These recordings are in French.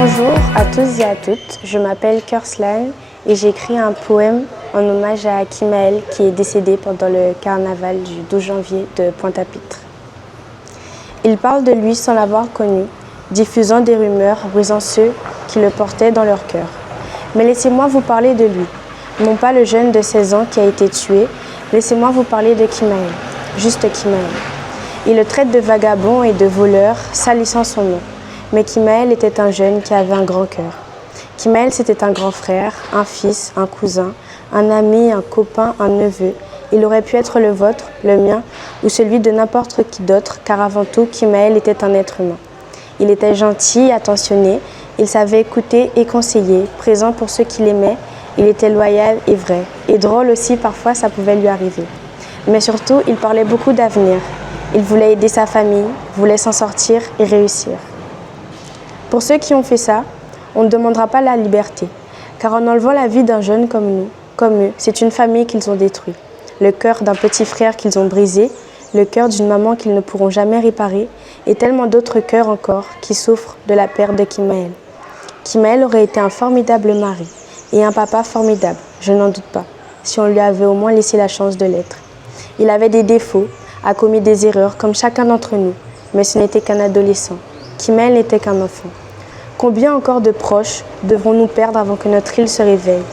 Bonjour à tous et à toutes, je m'appelle Kerslan et j'écris un poème en hommage à Kimaël qui est décédé pendant le carnaval du 12 janvier de Pointe-à-Pitre. Il parle de lui sans l'avoir connu, diffusant des rumeurs, brisant ceux qui le portaient dans leur cœur. Mais laissez-moi vous parler de lui, non pas le jeune de 16 ans qui a été tué, laissez-moi vous parler de Kimaël, juste Kimaël. Il le traite de vagabond et de voleur, salissant son nom. Mais Kimaël était un jeune qui avait un grand cœur. Kimaël, c'était un grand frère, un fils, un cousin, un ami, un copain, un neveu. Il aurait pu être le vôtre, le mien, ou celui de n'importe qui d'autre, car avant tout, Kimaël était un être humain. Il était gentil, attentionné, il savait écouter et conseiller, présent pour ceux qui l'aimaient, il était loyal et vrai. Et drôle aussi, parfois, ça pouvait lui arriver. Mais surtout, il parlait beaucoup d'avenir. Il voulait aider sa famille, voulait s'en sortir et réussir. Pour ceux qui ont fait ça, on ne demandera pas la liberté, car en enlevant la vie d'un jeune comme nous, comme eux, c'est une famille qu'ils ont détruit, le cœur d'un petit frère qu'ils ont brisé, le cœur d'une maman qu'ils ne pourront jamais réparer, et tellement d'autres cœurs encore qui souffrent de la perte de Kimaël. Kimaël aurait été un formidable mari et un papa formidable, je n'en doute pas, si on lui avait au moins laissé la chance de l'être. Il avait des défauts, a commis des erreurs comme chacun d'entre nous, mais ce n'était qu'un adolescent. Kimaël n'était qu'un enfant. Combien encore de proches devrons-nous perdre avant que notre île se réveille?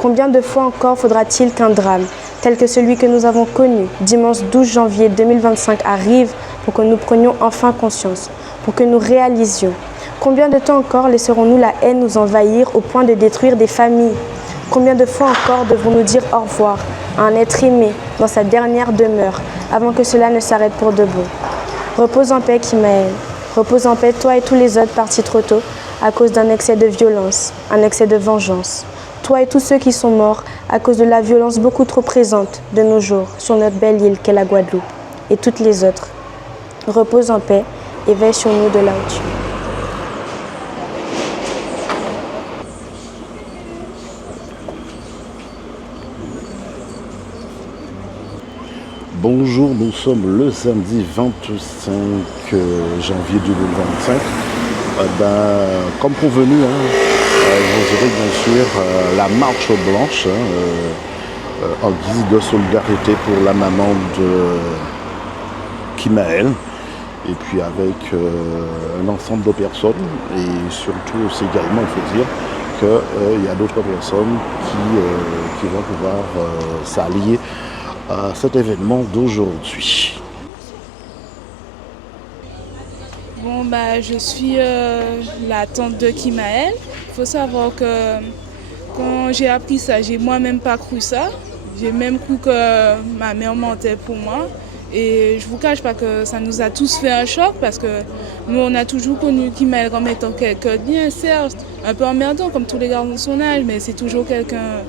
Combien de fois encore faudra-t-il qu'un drame, tel que celui que nous avons connu dimanche 12 janvier 2025, arrive pour que nous prenions enfin conscience, pour que nous réalisions? Combien de temps encore laisserons-nous la haine nous envahir au point de détruire des familles? Combien de fois encore devrons-nous dire au revoir à un être aimé dans sa dernière demeure avant que cela ne s'arrête pour de bon? Repose en paix, Kimaël. Repose en paix, toi et tous les autres partis trop tôt à cause d'un excès de violence, un excès de vengeance. Toi et tous ceux qui sont morts à cause de la violence beaucoup trop présente de nos jours sur notre belle île qu'est la Guadeloupe. Et toutes les autres. Repose en paix et veille sur nous de là où tu es. Bonjour, nous sommes le samedi 25 janvier 2025. Comme convenu, vous aurez bien sûr la marche blanche en guise de solidarité pour la maman de Kimaël. Et puis avec un ensemble de personnes et surtout aussi également, il faut dire qu'il y a d'autres personnes qui vont pouvoir s'allier à cet événement d'aujourd'hui. Bon, je suis la tante de Kimaël. Il faut savoir que quand j'ai appris ça, j'ai moi-même pas cru ça. J'ai même cru que ma mère mentait pour moi. Et je vous cache pas que ça nous a tous fait un choc parce que nous, on a toujours connu Kimaël comme étant quelqu'un de bien, certes, un peu emmerdant comme tous les garçons de son âge, mais c'est toujours quelqu'un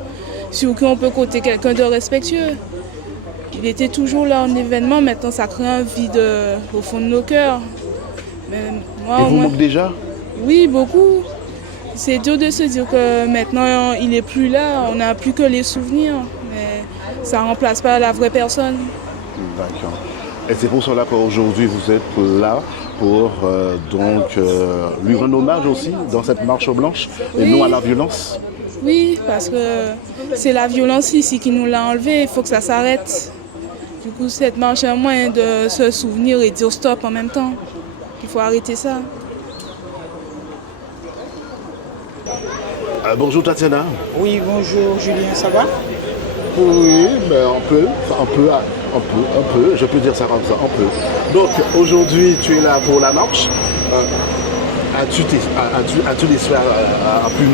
sur qui on peut compter, quelqu'un de respectueux. Il était toujours là en événement, maintenant ça crée un vide au fond de nos cœurs. Mais moi, Et vous manque déjà? Oui, beaucoup. C'est dur de se dire que maintenant il n'est plus là, on n'a plus que les souvenirs, mais ça ne remplace pas la vraie personne. D'accord. Et c'est pour cela qu'aujourd'hui vous êtes là pour lui rendre hommage aussi dans cette marche blanche et non à la violence? Oui, parce que c'est la violence ici qui nous l'a enlevé, il faut que ça s'arrête. Du coup, cette marche est un moyen de se souvenir et dire stop en même temps. Il faut arrêter ça. Bonjour Tatiana. Oui, bonjour Julien, ça va? Oui, mais un peu, je peux dire ça comme ça, un peu. Donc aujourd'hui tu es là pour la marche. As-tu l'espère à plus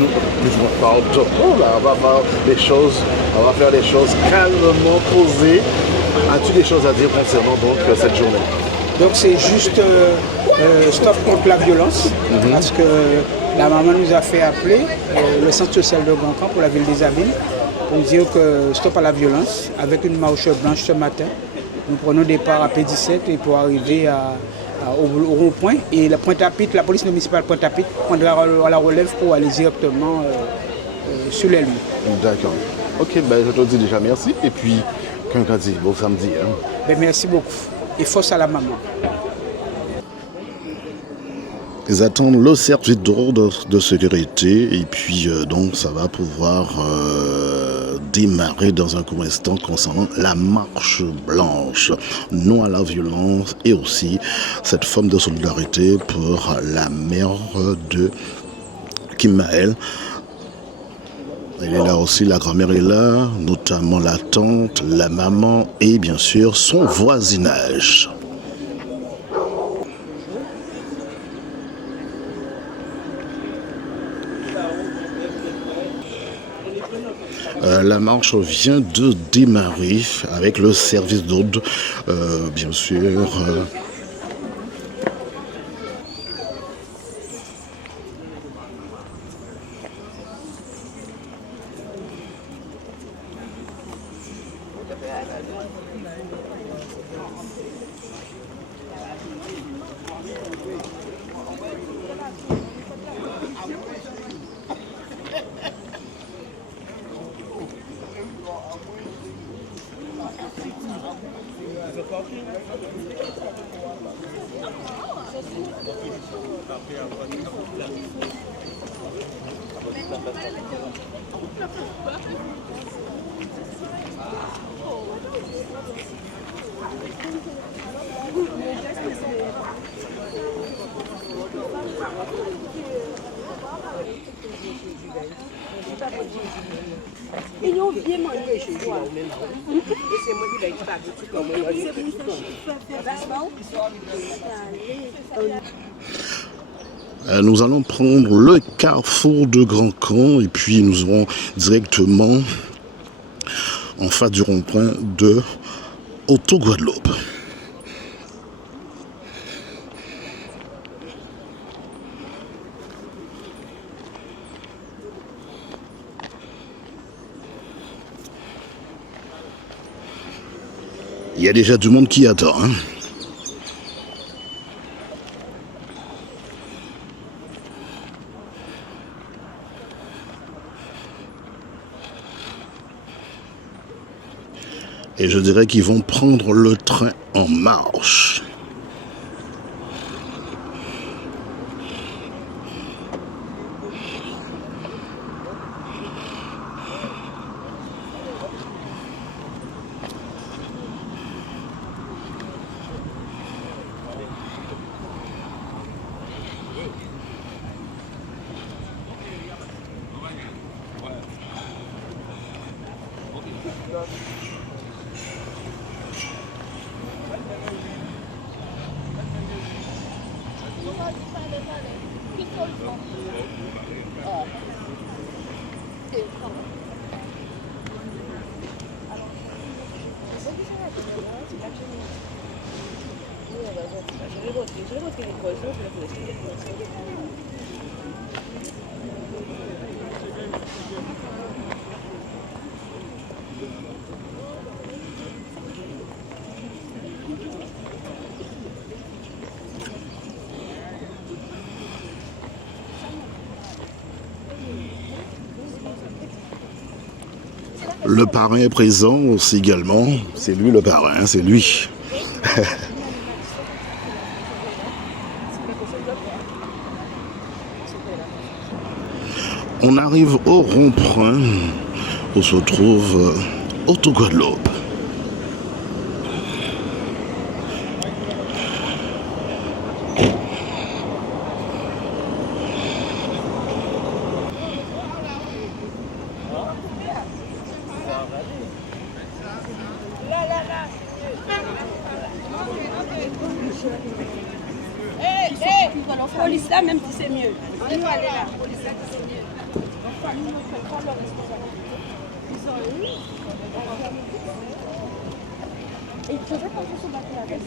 on va faire les choses calmement posées. As-tu des choses à dire concernant donc cette journée? Donc c'est juste stop contre la violence, parce que la maman nous a fait appeler le centre social de Grand Camp pour la ville des Abymes pour dire que stop à la violence avec une marche blanche ce matin. Nous prenons départ à P17 et pour arriver au rond-point. Et la Pointe-à-Pitre, la police municipale Pointe-à-Pitre prendra la relève pour aller directement sur les lieux. D'accord. Ok, je te dis déjà merci. Et puis, quelqu'un dit bon samedi. Merci beaucoup. Et force à la maman. Ils attendent le service d'ordre de sécurité et puis donc ça va pouvoir démarrer dans un court instant concernant la marche blanche. Non à la violence et aussi cette forme de solidarité pour la mère de Kim Maël. Elle est là aussi, la grand-mère est là, notamment la tante, la maman et bien sûr son voisinage. La marche vient de démarrer avec le service d'ordre, bien sûr. Nous allons prendre le carrefour de Grand Camp et puis nous serons directement en face du rond-point de Haute-Guadeloupe. Il y a déjà du monde qui attend. Hein. Et je dirais qu'ils vont prendre le train en marche. Le parrain est présent aussi également. C'est lui le parrain, c'est lui. On arrive au rond-point où se trouve Haute-Guadeloupe. Police là, même si c'est mieux. On va aller là. Police là, c'est mieux. Enfin, nous, on fait pas leur responsabilité. Ils ont eu. Et ils faisaient pas juste battre la veste.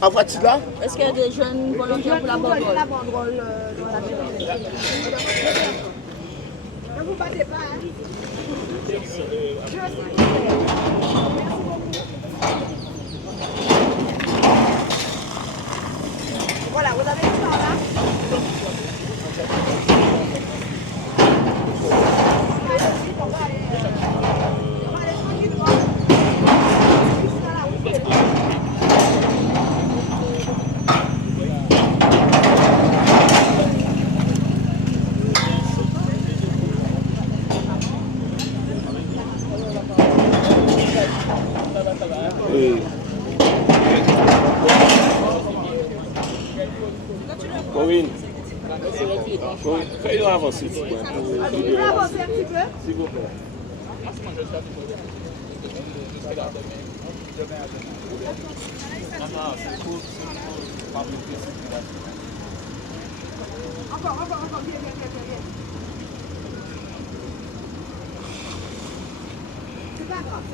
À voiture là? Est-ce qu'il y a des jeunes volontaires pour la banderole? Ne vous battez pas, hein? Voilà, vous avez le temps là. Corinne, fais-le avancer. Vous pouvez avancer un petit peu? S'il vous plaît. Encore, viens. C'est pas grave.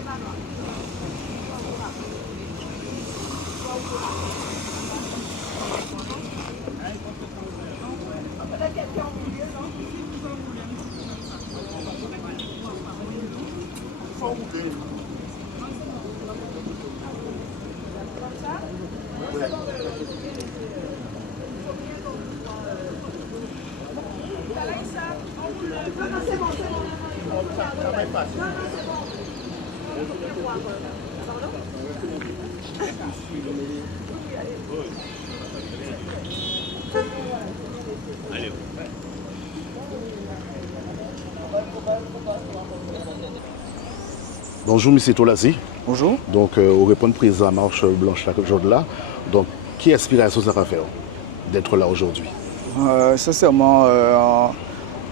Bonjour, M. Tolazi. Bonjour. Donc, au répondre président à Marche Blanche là, donc, qui aspiration ça va faire d'être là aujourd'hui? Sincèrement,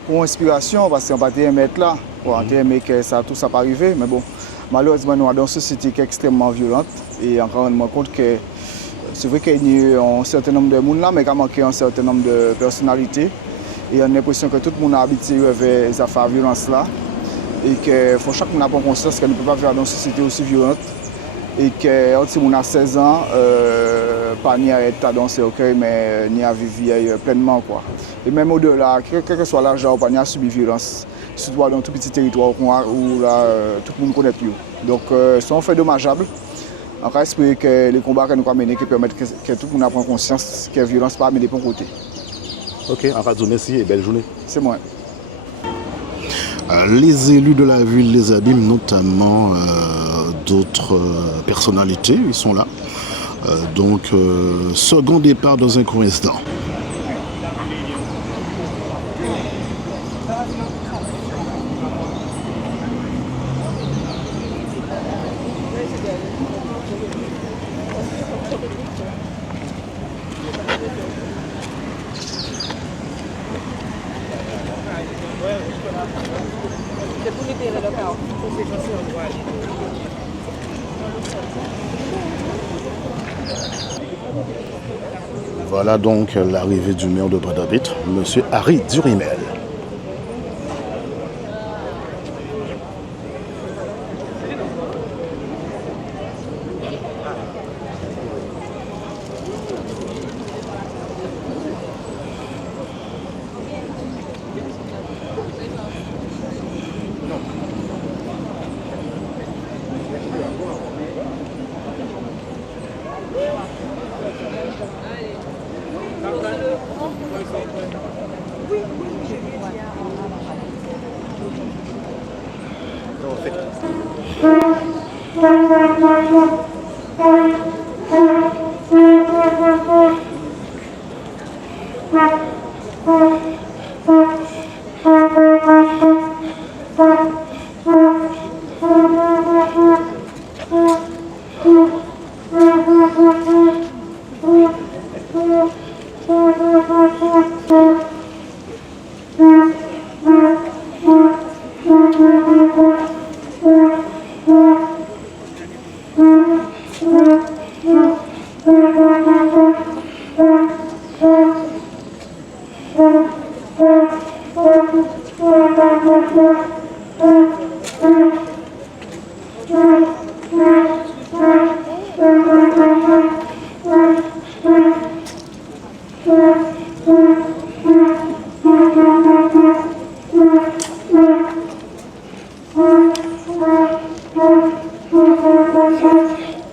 pour inspiration, parce qu'on va mettre là, pour aimer que ça, tout ça pas arrivé, mais bon, malheureusement, nous sommes dans une société qui est extrêmement violente et encore on me rend compte que c'est vrai qu'il y a un certain nombre de monde là, mais qu'il manque un certain nombre de personnalités et on a l'impression que tout le monde est habitué vers les affaires de violence là et que faut chaque monde prendre conscience qu'elle ne peut pas vivre dans une société aussi violente et que si on a 16 ans, pas ni à être dans ce recueil, mais ni à vivre pleinement quoi. Et même au-delà, quel que soit l'âge, on pas ni à subir violence, surtout dans un tout petit territoire où là, tout le monde connaît tout. Donc c'est un fait dommageable. On va espérer que les combats que nous avons menés qui permettent que tout le monde prenne conscience que la violence pas amener de bon côté. Ok, en fait, merci et belle journée. C'est moi. Les élus de la ville des Abîmes, notamment d'autres personnalités, ils sont là. Donc, second départ dans un court instant. Voilà donc l'arrivée du maire de Pointe-à-Pitre, M. Harry Durimel.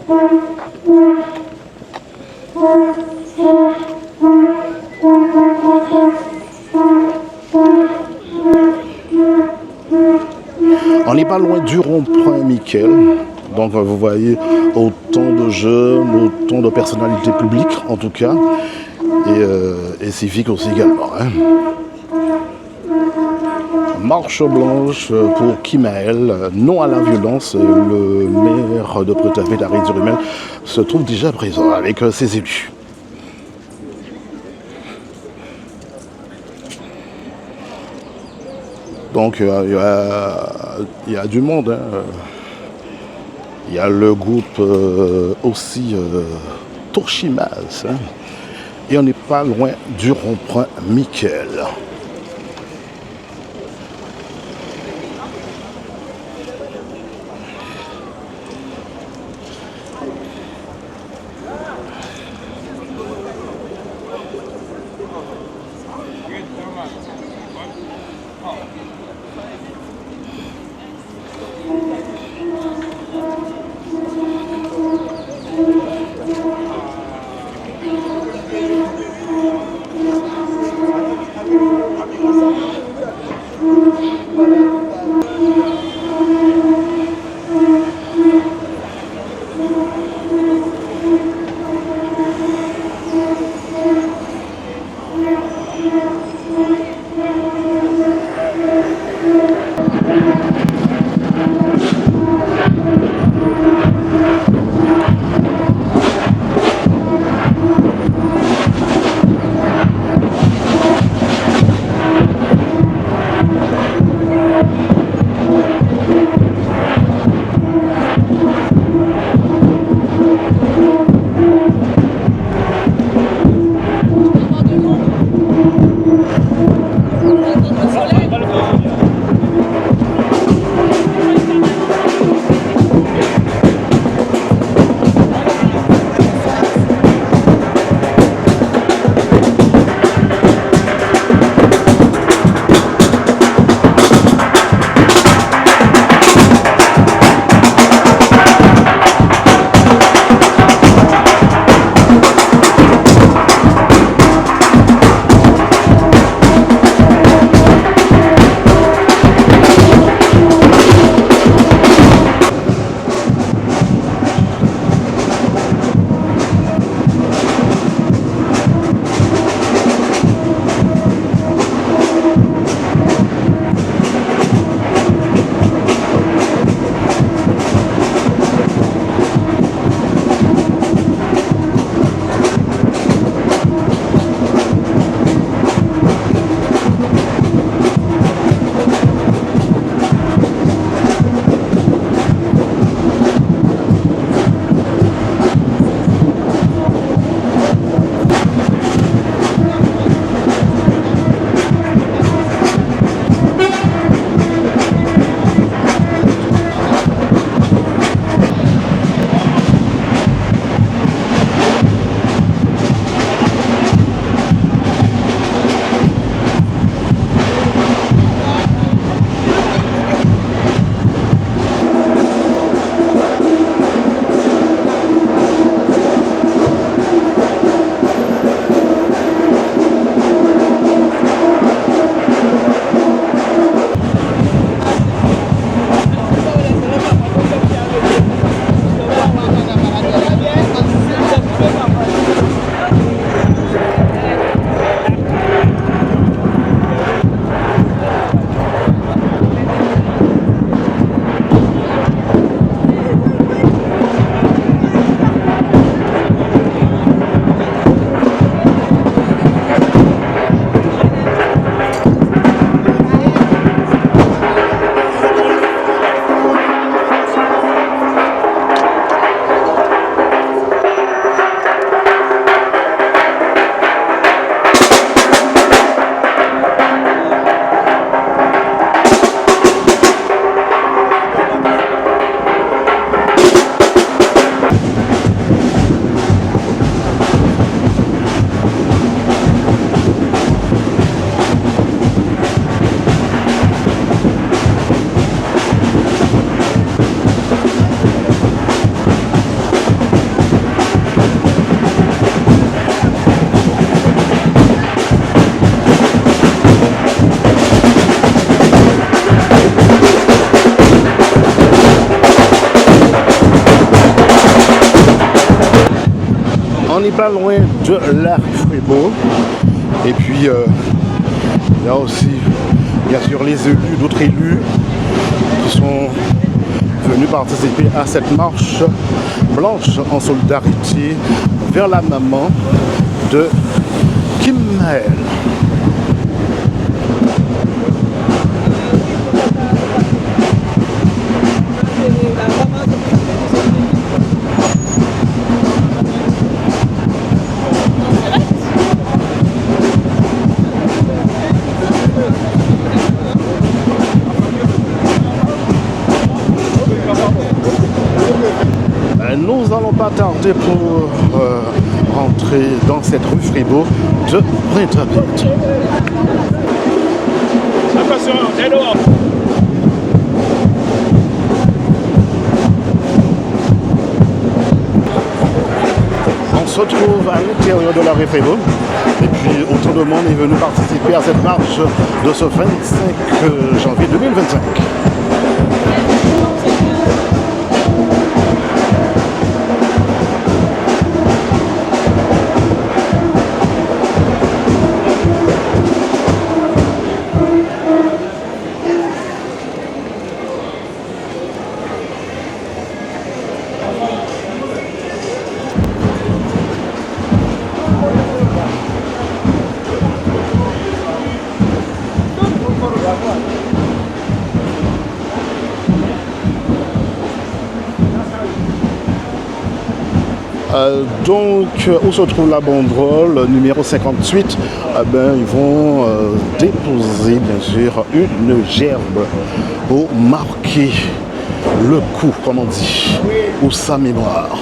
On n'est pas loin du rond-point Miquel. Donc vous voyez autant de jeunes, autant de personnalités publiques en tout cas, et civiques aussi également. Hein. Marche blanche pour Kimaël, non à la violence. Le maire de Pointe-à-Pitre, Harry Durumel, se trouve déjà présent avec ses élus. Donc il y a du monde. Hein. Il y a le groupe aussi Torchimas. Hein. Et on n'est pas loin du rond-point Miquel. n'est pas loin de la rue Frébeau. Et puis, il y a aussi, bien sûr, les élus, d'autres élus qui sont venus participer à cette marche blanche en solidarité vers la maman de Kim Maël. Nous n'allons pas tarder pour rentrer dans cette rue Frébeau de Pointe-à-Pitre. On se trouve à l'intérieur de la rue Frébeau et puis autant de monde est venu participer à cette marche de ce 25 janvier 2025. Donc, où se trouve la banderole numéro 58? Ils vont déposer, bien sûr, une gerbe pour marquer le coup, comme on dit, ou sa mémoire.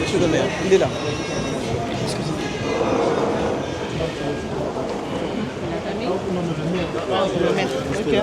Monsieur le maire, il est là. Ok.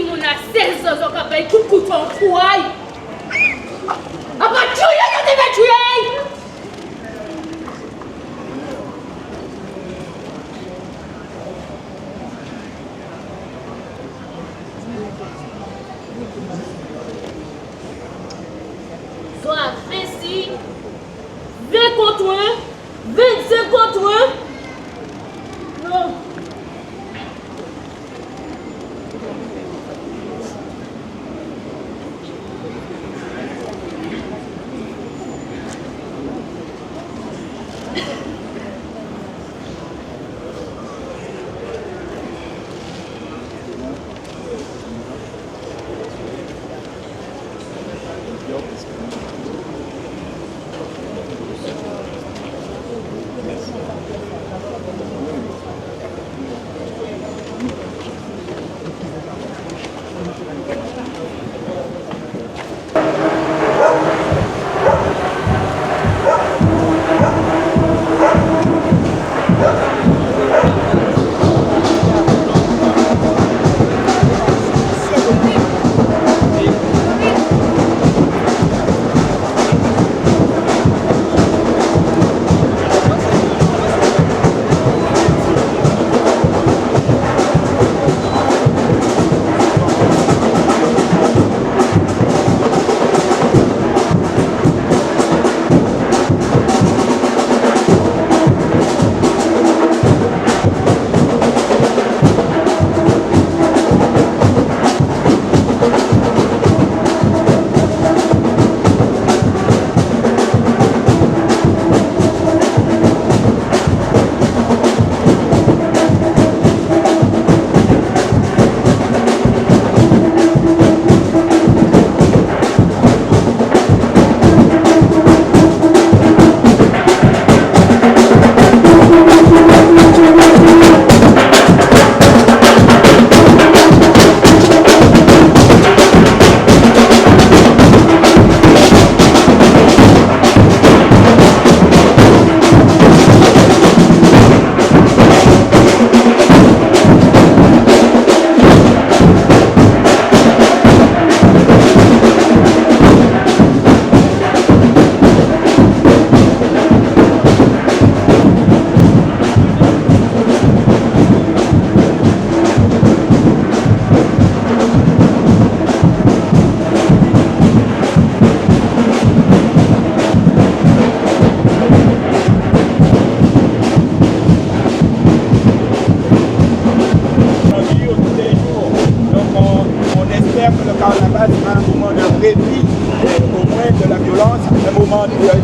si mon a 16 ans, on va tout couteau en couaille. Ah bah tu es tué. Soit 26, 20 contre 1, 25 contre 1. Non.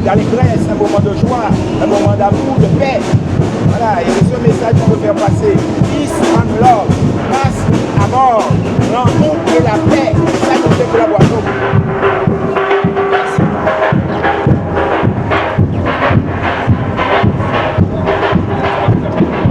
d'allégresse, un moment de joie, un moment d'amour, de paix. Voilà, et c'est ce message qu'on veut faire passer. Peace and love, passe à mort, l'amour et la paix. Ça nous fait collaboration.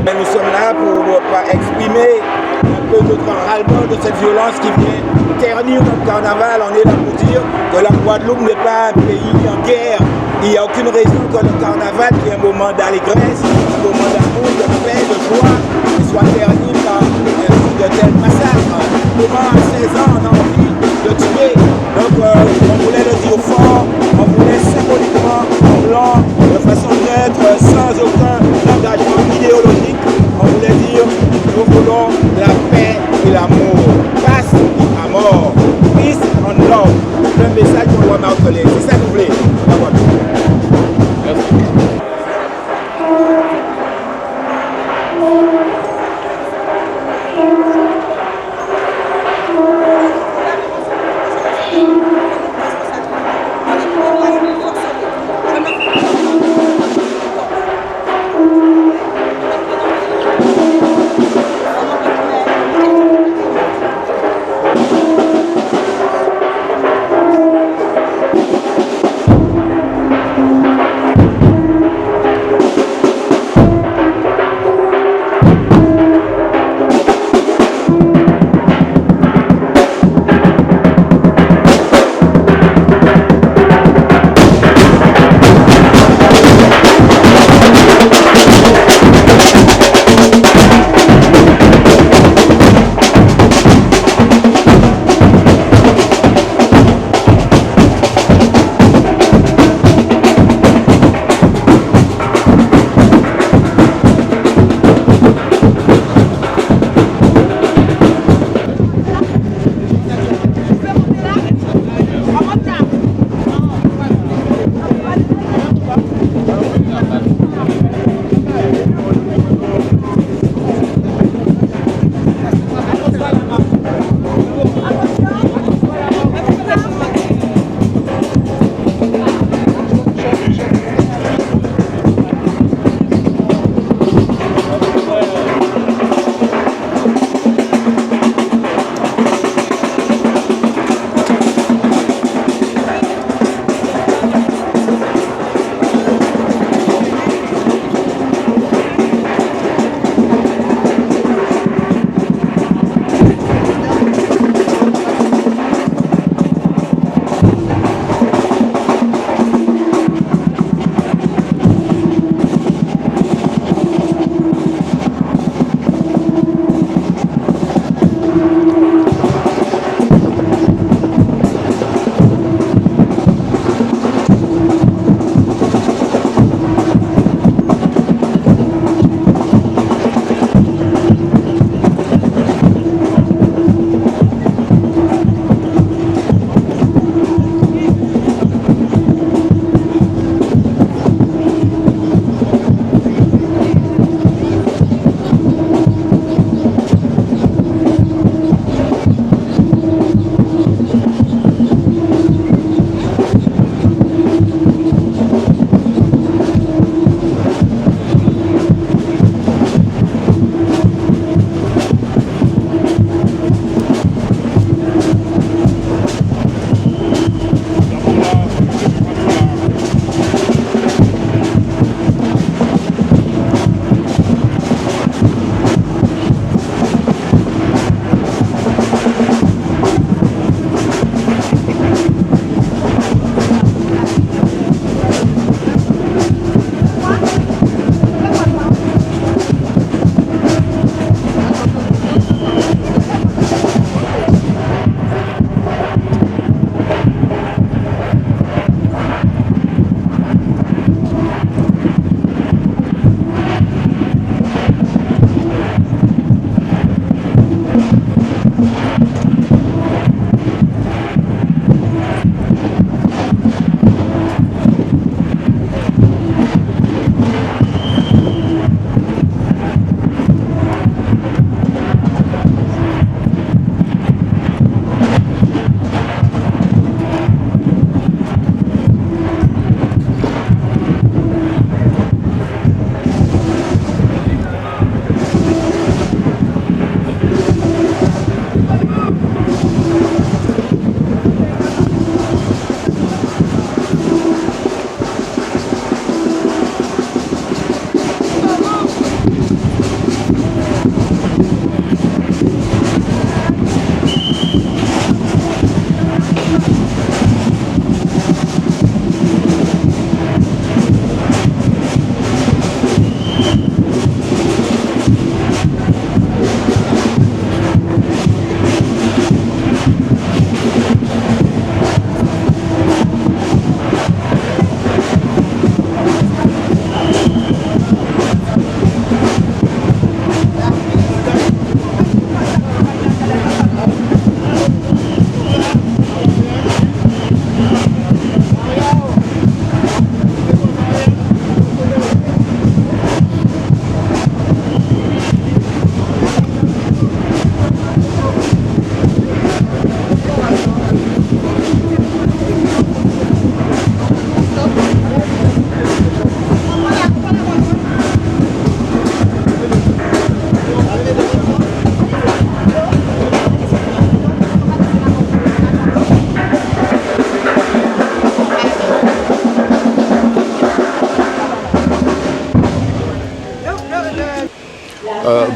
Mais nous sommes là pour exprimer un peu notre ras-le-bol de cette violence qui vient ternir notre carnaval. On est là pour dire que la Guadeloupe n'est pas un pays en guerre. Il n'y a aucune raison que le carnaval, qui est un moment d'allégresse, un moment d'amour, de paix, de joie, soit terni par de tels massacres. Comment à 16 ans on a envie de tuer. Donc on voulait le dire fort, on voulait symboliquement, en blanc, de façon neutre, sans aucun engagement idéologique, on voulait dire nous voulons la paix et l'amour. Passe à mort. Peace and love. Le message qu'on doit marteler. C'est ça que vous voulez.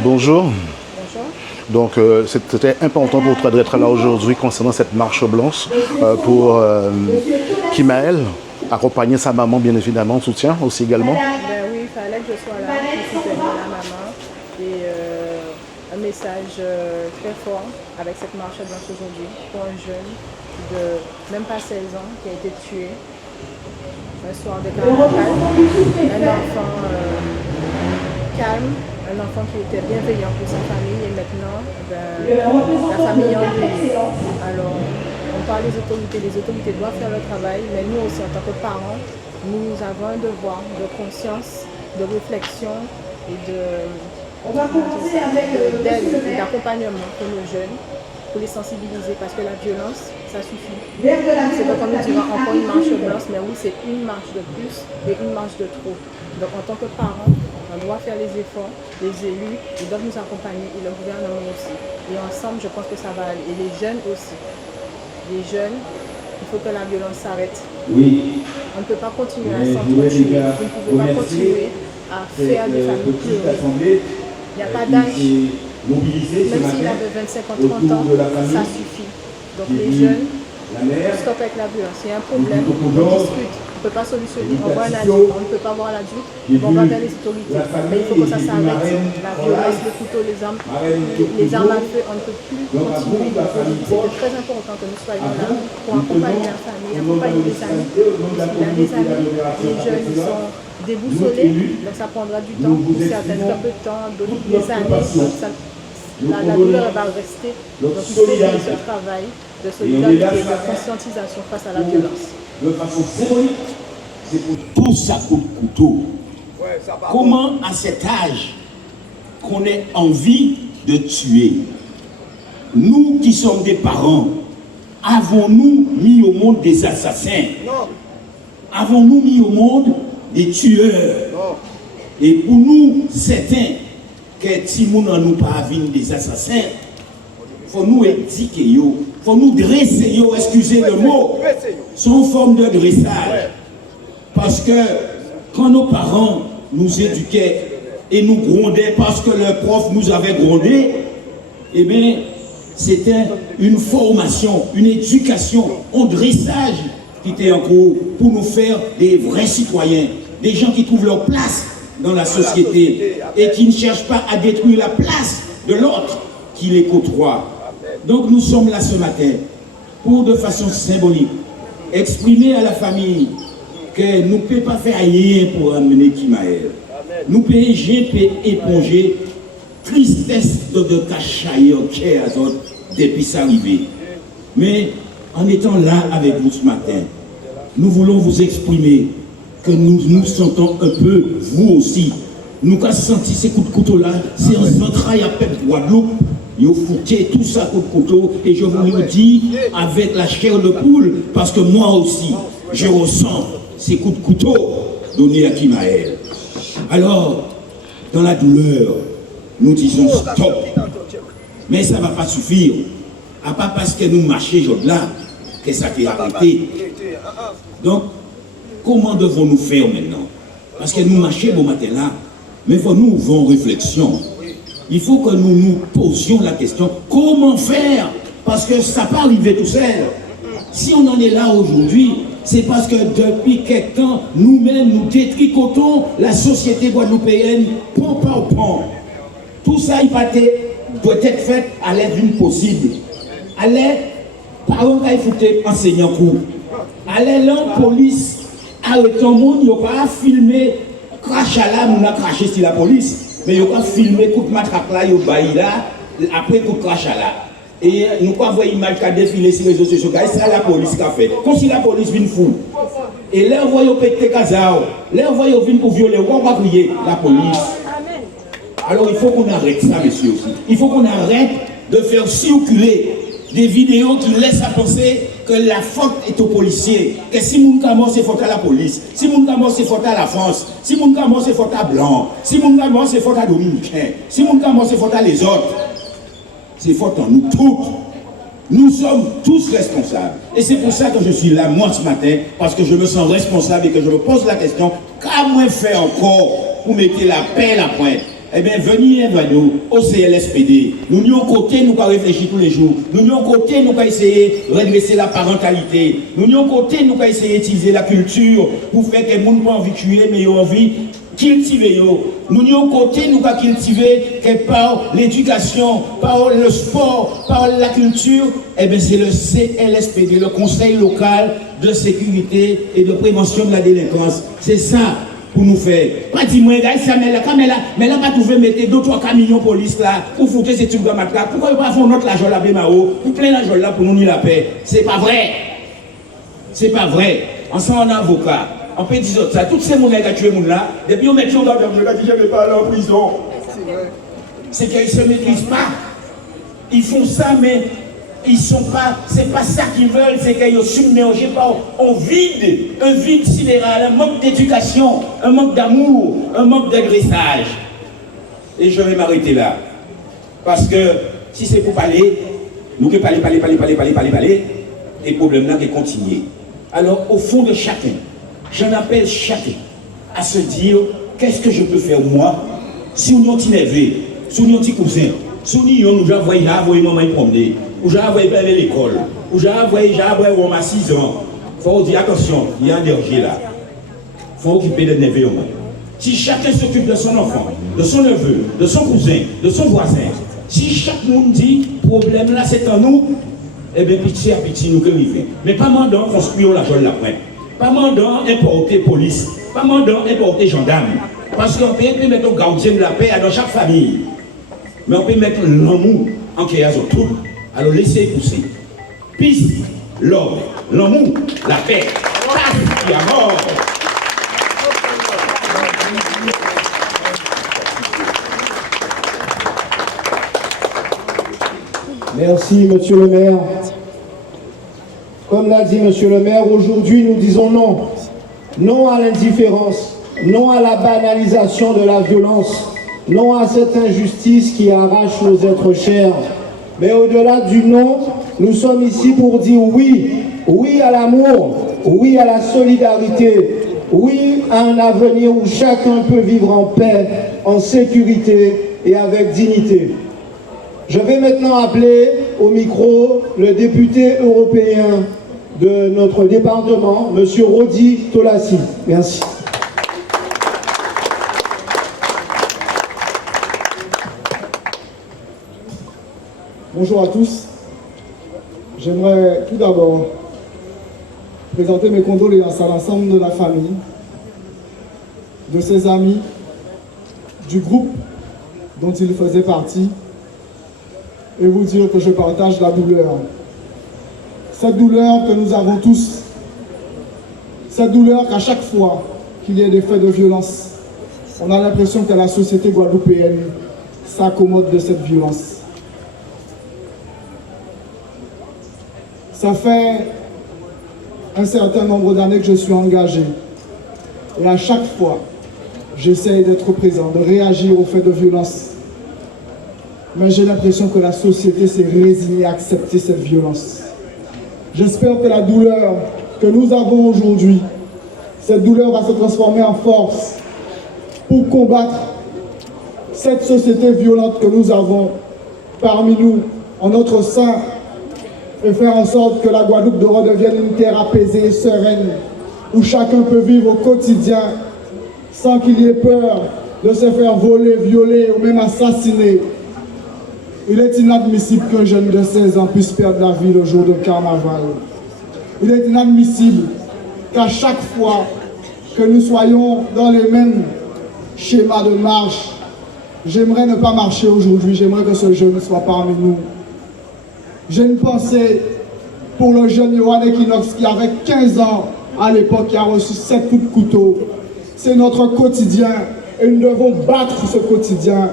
bonjour. Bonjour. Donc c'était important pour toi d'être là aujourd'hui concernant cette marche blanche pour Kimaël, accompagner sa maman bien évidemment, en soutien aussi également. Ben oui, il fallait que je sois là pour soutenir la maman et un message très fort avec cette marche blanche aujourd'hui pour un jeune de même pas 16 ans qui a été tué un soir de carnaval, un enfant calme, un enfant qui était bienveillant pour sa famille et maintenant la famille est endeuillée. Alors on parle des autorités doivent faire leur travail, mais nous aussi en tant que parents, nous avons un devoir de conscience, de réflexion et d'aide et d'accompagnement pour nos jeunes, pour les sensibiliser parce que la violence, ça suffit. C'est donc on nous dira encore une marche blanche, mais oui, c'est une marche de plus et une marche de trop. Donc en tant que parents, on doit faire les efforts, les élus, ils doivent nous accompagner et le gouvernement aussi. Et ensemble, je pense que ça va aller. Et les jeunes aussi. Les jeunes, il faut que la violence s'arrête. Oui. On ne peut pas continuer à s'entretuer. Vous ne pouvez pas continuer à faire des familles pleurer. Il n'y a pas d'âge. Même s'il avait 25 ans, 30 ans, ça suffit. Donc les jeunes, stop avec la violence. Il y a un problème, on discute. On ne peut pas solutionner. On voit un adulte, on ne peut pas voir l'adulte. On va vers les autorités. Mais il faut que ça s'arrête. La violence, le couteau, les armes à feu, on ne peut plus continuer. C'est très important que nous soyons là pour accompagner la famille, accompagner les amis. Il y a des amis, les jeunes ils sont déboussolés, donc ça prendra du temps pour certains, un peu de temps, d'autres des années. La douleur va rester. Donc il faut faire ce travail de solidarité, de conscientisation face à la violence. De façon symbolique, c'est pour tout ça coup de couteau. Comment à cet âge qu'on ait envie de tuer? Nous qui sommes des parents, avons-nous mis au monde des assassins? Non. Avons-nous mis au monde des tueurs? Non. Et pour nous, certains, que Timoun n'en nous pas des assassins, il faut nous éduquer, il faut nous dresser, excusez le mot, sont forme de dressage. Parce que quand nos parents nous éduquaient et nous grondaient parce que le prof nous avait grondé, eh bien, c'était une formation, une éducation, un dressage qui était en cours pour nous faire des vrais citoyens, des gens qui trouvent leur place dans la société et qui ne cherchent pas à détruire la place de l'autre qui les côtoie. Donc nous sommes là ce matin pour, de façon symbolique, exprimer à la famille que nous ne pouvons pas faire rien pour amener Kimaël. Nous pouvons éponger tristesse de cachaille à azot depuis sa arrivée. Mais en étant là avec vous ce matin, nous voulons vous exprimer que nous nous sentons un peu, vous aussi. Nous avons senti ces coups de couteau là, c'est un entraille à peine Guadeloupe. Vous foutez tout ça coup de couteau et je vous le dis avec la chair de poule parce que moi aussi, je ressens ces coups de couteau donnés à Kimaël. Alors, dans la douleur, nous disons stop. Mais ça ne va pas suffire. À part parce que nous marchons là, que ça a arrêté. Donc, comment devons-nous faire maintenant? Parce que nous marchons au matin là, mais il faut nous ouvrir en réflexion. Il faut que nous nous posions la question, comment faire? Parce que ça ne peut pas arriver tout seul. Si on en est là aujourd'hui, c'est parce que depuis quelque temps, nous-mêmes, nous détricotons la société guadeloupéenne pan par pan. Tout ça, il doit être fait à l'aide d'une possible. À l'aide, parents qui foutent enseignants cours. À l'aide, la police, arrêtant le monde, il n'y a pas filmé, crash à l'âme, on a craché sur la police. Mais il n'y a pas filmé, coup de matraque là, il y a baillé là, après coup de crash à là. Et nous pas voir l'image qui a défilé sur les réseaux sociaux, c'est ça la police qui a fait. Comme si la police vient fou. Et là, on voit péter Kazao, là, on voit venir pour violer, on va crier la police. Alors il faut qu'on arrête ça, messieurs aussi. Il faut qu'on arrête de faire circuler des vidéos qui laissent à penser que la faute est aux policiers. Que si mon mort, c'est faute à la police. Si mon mort, c'est faute à la France. Si mon mort, c'est faute à Blanc. Si mon mort, c'est faute à Dominicain. Si mon mort, c'est faute à les autres. C'est faute en nous toutes. Nous sommes tous responsables. Et c'est pour ça que je suis là, moi, ce matin, parce que je me sens responsable et que je me pose la question, qu'à moins faire encore pour mettre la paix à la pointe? eh bien, venez vers nous au CLSPD. Nous n'y côté, nous pas réfléchir tous les jours. Nous n'y côté, nous pas essayer de redresser la parentalité. Nous n'y côté, nous pas essayer d'utiliser la culture pour faire que les gens pas envie de tuer, mais ils ont envie de cultiver. Nous n'y côté, nous pas cultiver que par l'éducation, par le sport, par la culture. Eh bien, c'est le CLSPD, le Conseil local de sécurité et de prévention de la délinquance. C'est ça. Pour nous faire. Pas dire moi, gars, ça, mais là, pas trouver mettre 2-3 camions police là, pour foutre ces trucs dans ma claque. Pourquoi pas faire notre l'argent là, Bémao, pour plein l'argent là pour nous ni la paix? C'est pas vrai. C'est pas vrai. On s'en un avocat. On peut dire ça. Toutes ces monnaies qui ont tué là, depuis on met tout dans le je dis, je ne vais pas aller en prison. C'est qu'ils ne se maîtrisent pas. Ils font ça, mais ils sont pas, c'est pas ça qu'ils veulent, c'est qu'ils sont submergés par un vide sidéral, un manque d'éducation, un manque d'amour, un manque d'agressage. Et je vais m'arrêter là. Parce que si c'est pour parler, nous pouvons parler, et le problème là est continuer. Alors au fond de chacun, j'en appelle chacun à se dire, qu'est-ce que je peux faire moi, si on est un petit neveu, si on est un petit cousin, si on est nous envoyé maman promener, ou j'ai envoyé à l'école, ou j'ai envoyé à 6 ans. Il faut dire attention, il y a un danger là. Il faut occuper des neveux. Si chacun s'occupe de son enfant, de son neveu, de son cousin, de son voisin, si chaque monde dit problème là c'est en nous, eh bien pitié à pitié nous que vivons. Mais pas mandant construire la joie de la pointe. Pas mandant importer police. Pas mandant importer gendarme. Parce qu'on peut mettre un gardien de la paix dans chaque famille. Mais on peut mettre l'amour en chaos tout. Alors laissez pousser. Peace, love, l'amour, la paix. Ça, qui a mort. Merci, monsieur le maire. Comme l'a dit monsieur le maire, aujourd'hui nous disons non. Non à l'indifférence, non à la banalisation de la violence, non à cette injustice qui arrache nos êtres chers. Mais au-delà du non, nous sommes ici pour dire oui. Oui à l'amour, oui à la solidarité, oui à un avenir où chacun peut vivre en paix, en sécurité et avec dignité. Je vais maintenant appeler au micro le député européen de notre département, M. Rodi Tolassi. Merci. Bonjour à tous. J'aimerais tout d'abord présenter mes condoléances à l'ensemble de la famille, de ses amis, du groupe dont il faisait partie, et vous dire que je partage la douleur. Cette douleur que nous avons tous, cette douleur qu'à chaque fois qu'il y ait des faits de violence, on a l'impression que la société guadeloupéenne s'accommode de cette violence. Ça fait un certain nombre d'années que je suis engagé. Et à chaque fois, j'essaie d'être présent, de réagir aux faits de violence. Mais j'ai l'impression que la société s'est résignée à accepter cette violence. J'espère que la douleur que nous avons aujourd'hui, cette douleur va se transformer en force pour combattre cette société violente que nous avons parmi nous, en notre sein, et faire en sorte que la Guadeloupe redevienne une terre apaisée et sereine, où chacun peut vivre au quotidien sans qu'il y ait peur de se faire voler, violer ou même assassiner. Il est inadmissible qu'un jeune de 16 ans puisse perdre la vie le jour de carnaval. Il est inadmissible qu'à chaque fois que nous soyons dans les mêmes schémas de marche, j'aimerais ne pas marcher aujourd'hui, j'aimerais que ce jeune soit parmi nous. J'ai une pensée pour le jeune Yohan Equinox qui avait 15 ans à l'époque, qui a reçu 7 coups de couteau. C'est notre quotidien et nous devons battre ce quotidien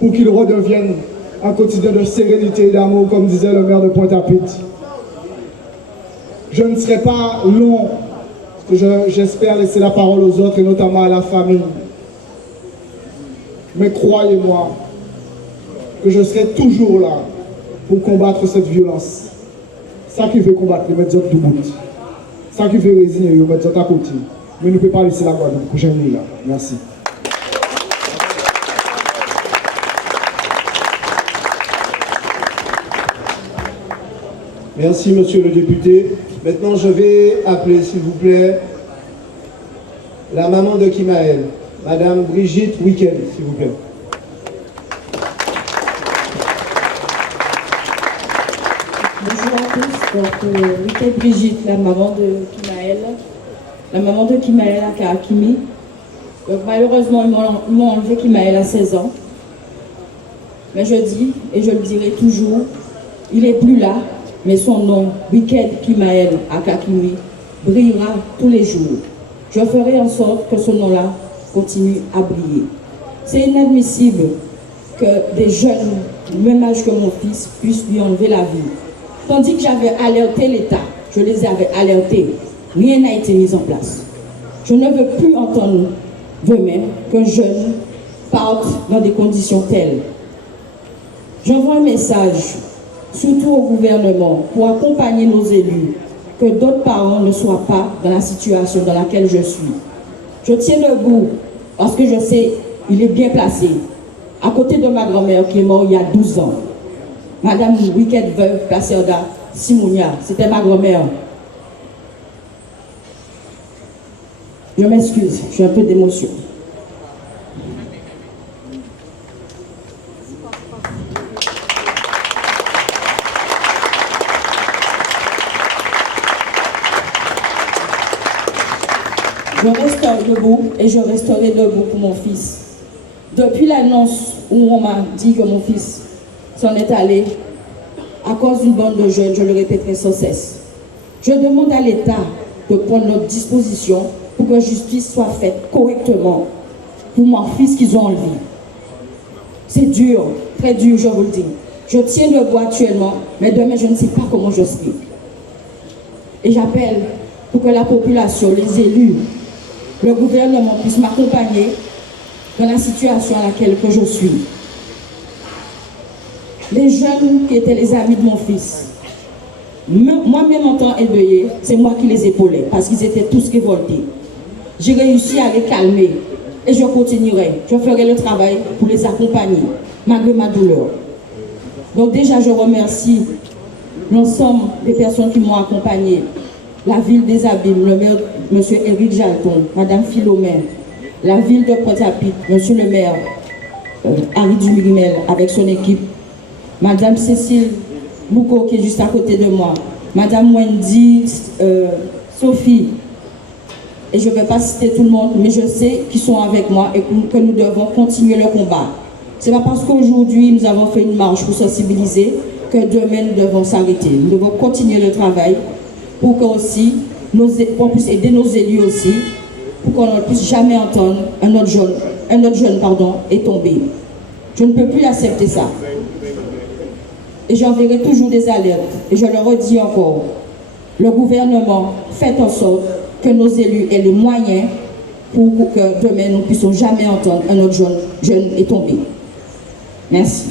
pour qu'il redevienne un quotidien de sérénité et d'amour, comme disait le maire de Pointe-à-Pitre. Je ne serai pas long, parce que j'espère laisser la parole aux autres et notamment à la famille. Mais croyez-moi que je serai toujours là pour combattre cette violence. Ça qui veut combattre, les mettre du bout. Ça qui veut résigner, les mettre à côté. Mais nous ne pouvons pas laisser la Guadeloupe. J'aime là. Merci. Merci, monsieur le député. Maintenant, je vais appeler, s'il vous plaît, la maman de Kimaël, Madame Brigitte Weekend, s'il vous plaît. Bonjour à tous. Donc, Weekend Brigitte, la maman de Kimaël. La maman de Kimaël à Karakimi. Donc, malheureusement, ils m'ont enlevé Kimaël à 16 ans. Mais je dis, et je le dirai toujours, il n'est plus là, mais son nom, Weekend Kimaël à Kakimi, brillera tous les jours. Je ferai en sorte que ce nom-là continue à briller. C'est inadmissible que des jeunes, du même âge que mon fils, puissent lui enlever la vie. Tandis que j'avais alerté l'État, je les avais alertés, rien n'a été mis en place. Je ne veux plus entendre demain qu'un jeune parte dans des conditions telles. J'envoie un message, surtout au gouvernement, pour accompagner nos élus, que d'autres parents ne soient pas dans la situation dans laquelle je suis. Je tiens debout parce que je sais qu'il est bien placé, à côté de ma grand-mère qui est morte il y a 12 ans. Madame Weekend Veuve Placerda Simounia, c'était ma grand-mère. Je m'excuse, j'ai un peu d'émotion. Je reste debout et je resterai debout pour mon fils. Depuis l'annonce où on m'a dit que mon fils s'en est allé, à cause d'une bande de jeunes, je le répéterai sans cesse. Je demande à l'État de prendre notre disposition pour que justice soit faite correctement pour mon fils qu'ils ont enlevé. C'est dur, très dur, je vous le dis. Je tiens debout actuellement, mais demain, je ne sais pas comment je serai. Et j'appelle pour que la population, les élus, le gouvernement puisse m'accompagner dans la situation à laquelle que je suis. Les jeunes qui étaient les amis de mon fils, moi-même en tant qu'endeuillée, c'est moi qui les épaulais parce qu'ils étaient tous révoltés. J'ai réussi à les calmer et je continuerai. Je ferai le travail pour les accompagner, malgré ma douleur. Donc déjà, je remercie l'ensemble des personnes qui m'ont accompagné. La ville des Abîmes, le maire, M. Éric Jalton, Mme Philomène, la ville de Pointe-à-Pitre, M. le maire, Harry Dumirimel, avec son équipe, Mme Cécile Boucault, qui est juste à côté de moi, Mme Wendy, Sophie, et je ne vais pas citer tout le monde, mais je sais qu'ils sont avec moi et que nous devons continuer le combat. Ce n'est pas parce qu'aujourd'hui nous avons fait une marche pour sensibiliser que demain nous devons s'arrêter. Nous devons continuer le travail pour qu'on puisse aider nos élus aussi, pour qu'on ne puisse jamais entendre un autre jeune est tombé. Je ne peux plus accepter ça. Et j'enverrai toujours des alertes. Et je le redis encore, le gouvernement, faites en sorte que nos élus aient les moyens pour que demain nous ne puissions jamais entendre un autre jeune est tombé. Merci.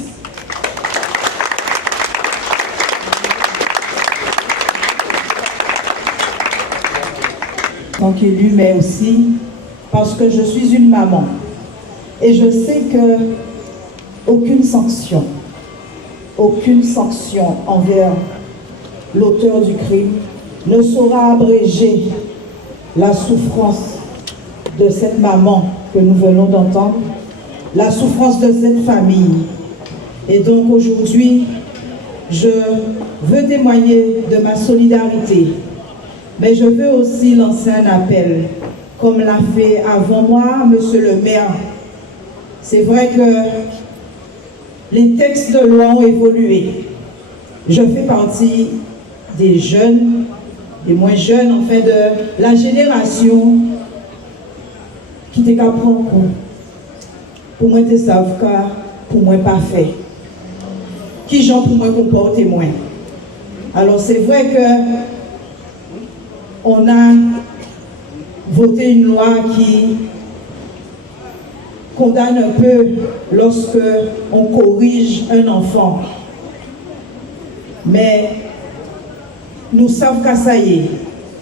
En tant qu'élue, mais aussi parce que je suis une maman. Et je sais que aucune sanction envers l'auteur du crime ne saura abréger la souffrance de cette maman que nous venons d'entendre, la souffrance de cette famille. Et donc aujourd'hui, je veux témoigner de ma solidarité, mais je veux aussi lancer un appel, comme l'a fait avant moi Monsieur le maire. C'est vrai que les textes de loi ont évolué. Je fais partie des jeunes, des moins jeunes, en fait, de la génération qui te comprend pour moi te savent car pour moi pas fait. Qui j'en pour moi comporter moins. Alors c'est vrai que on a voté une loi qui condamne un peu lorsque on corrige un enfant. Mais nous savons qu'à ça y est,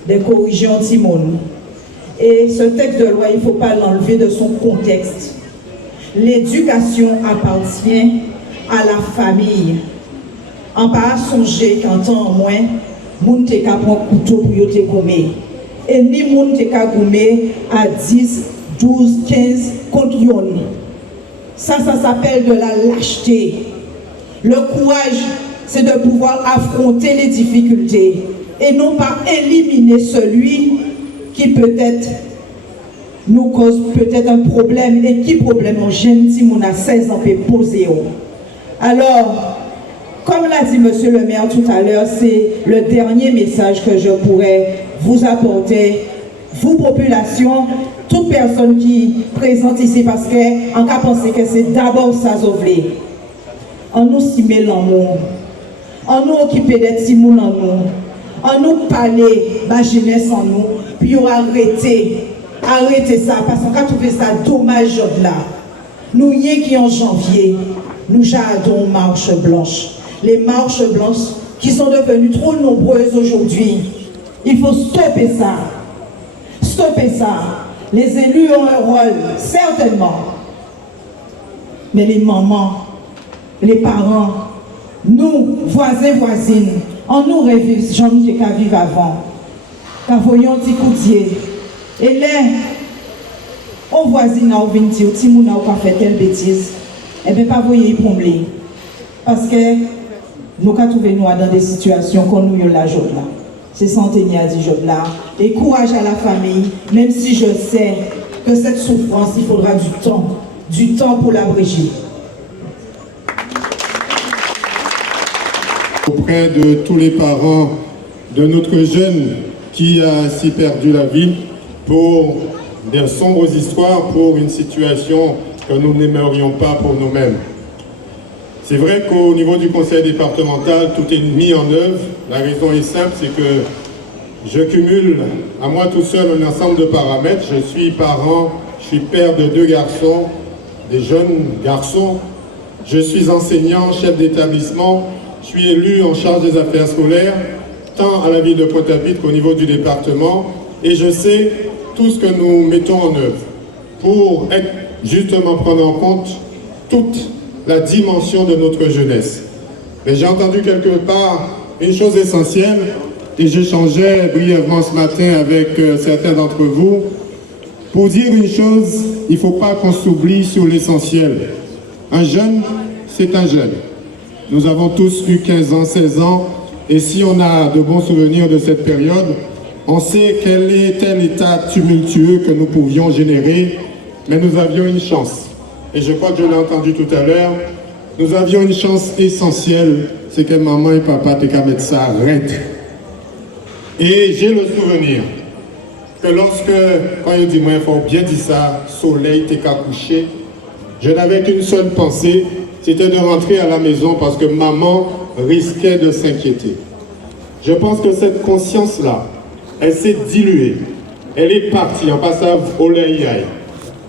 des corrigeants Timon. Et ce texte de loi, il ne faut pas l'enlever de son On pas songer qu'en temps en moins, moun te ka prend couteau pour yo te gommer. Et ni moun te ka gommer à 10, 12, 15 contre yon. Ça s'appelle de la lâcheté. Le courage, c'est de pouvoir affronter les difficultés et non pas éliminer celui qui peut-être nous cause peut-être un problème et qui problème en jeune si mon a 16 ans peut poser. Alors, comme l'a dit monsieur le maire tout à l'heure, c'est le dernier message que je pourrais vous apporter, vous population, toute personne qui présente ici, parce qu'on a pensé que c'est d'abord ça sauver. On nous simer l'amour, on nous occuper des petits mouns en nous, on nous parler de la jeunesse en nous, puis on arrêter ça, parce qu'on a trouvé ça dommage là. Nous y est qui en janvier, nous jadons marche blanche. Les marches blanches qui sont devenues trop nombreuses aujourd'hui. Il faut stopper ça. Stopper ça. Les élus ont un rôle, certainement. Mais les mamans, les parents, nous, voisins, voisines, on nous rêve, j'en ai qu'à vivre avant. Car voyons petit coudier. Et là, on voisine a vient dire, si moun a pas fait telle bêtise, eh bien pas voyez promener. Parce que nous avons trouvé nous dans des situations comme nous la job là. C'est santé à dit job là. Et courage à la famille, même si je sais que cette souffrance, il faudra du temps pour l'abréger. Auprès de tous les parents de notre jeune qui a ainsi perdu la vie pour des sombres histoires, pour une situation que nous n'aimerions pas pour nous-mêmes. C'est vrai qu'au niveau du conseil départemental, tout est mis en œuvre. La raison est simple, c'est que je cumule à moi tout seul un ensemble de paramètres. Je suis parent, je suis père de 2 garçons, des jeunes garçons. Je suis enseignant, chef d'établissement. Je suis élu en charge des affaires scolaires, tant à la ville de Pointe-à-Pitre qu'au niveau du département. Et je sais tout ce que nous mettons en œuvre pour justement prendre en compte toute la dimension de notre jeunesse. Mais j'ai entendu quelque part une chose essentielle, et j'échangeais brièvement ce matin avec certains d'entre vous. Pour dire une chose, il ne faut pas qu'on s'oublie sur l'essentiel. Un jeune, c'est un jeune. Nous avons tous eu 15 ans, 16 ans, et si on a de bons souvenirs de cette période, on sait quel était l'état tumultueux que nous pouvions générer, mais nous avions une chance. Et je crois que je l'ai entendu tout à l'heure, nous avions une chance essentielle, c'est que maman et papa t'es qu'à mettre ça arrête. Et j'ai le souvenir que lorsque, quand il dit moi il faut bien dire ça, soleil t'es qu'à coucher, je n'avais qu'une seule pensée, c'était de rentrer à la maison parce que maman risquait de s'inquiéter. Je pense que cette conscience-là, elle s'est diluée, elle est partie en passant au lait.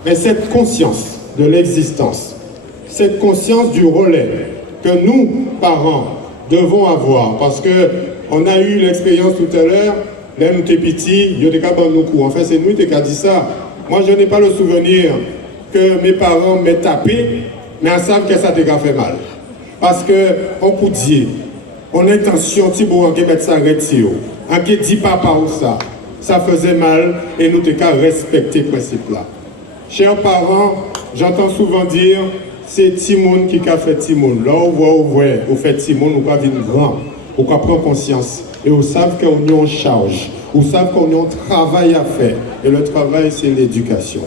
Mais cette conscience de l'existence, cette conscience du relais que nous, parents, devons avoir, parce qu'on a eu l'expérience tout à l'heure, là nous t'es petit, il y a des cas dans nos coups. Enfin, c'est nous qui avons dit ça. Moi, je n'ai pas le souvenir que mes parents m'aient tapé, mais ils savent que ça t'a fait mal. Parce qu'on peut dire, on a intention, si vous voulez mettre ça arrête, on ne dit pas par où ça faisait mal, et nous t'avons respecté ce principe-là. Chers parents, j'entends souvent dire, c'est Timoun qui a fait Timoun. Là, vous faites Timoun, vous avez une grande, vous prenez conscience. Et vous savez qu'on est en charge. Vous savez qu'on est en travail à faire. Et le travail, c'est l'éducation.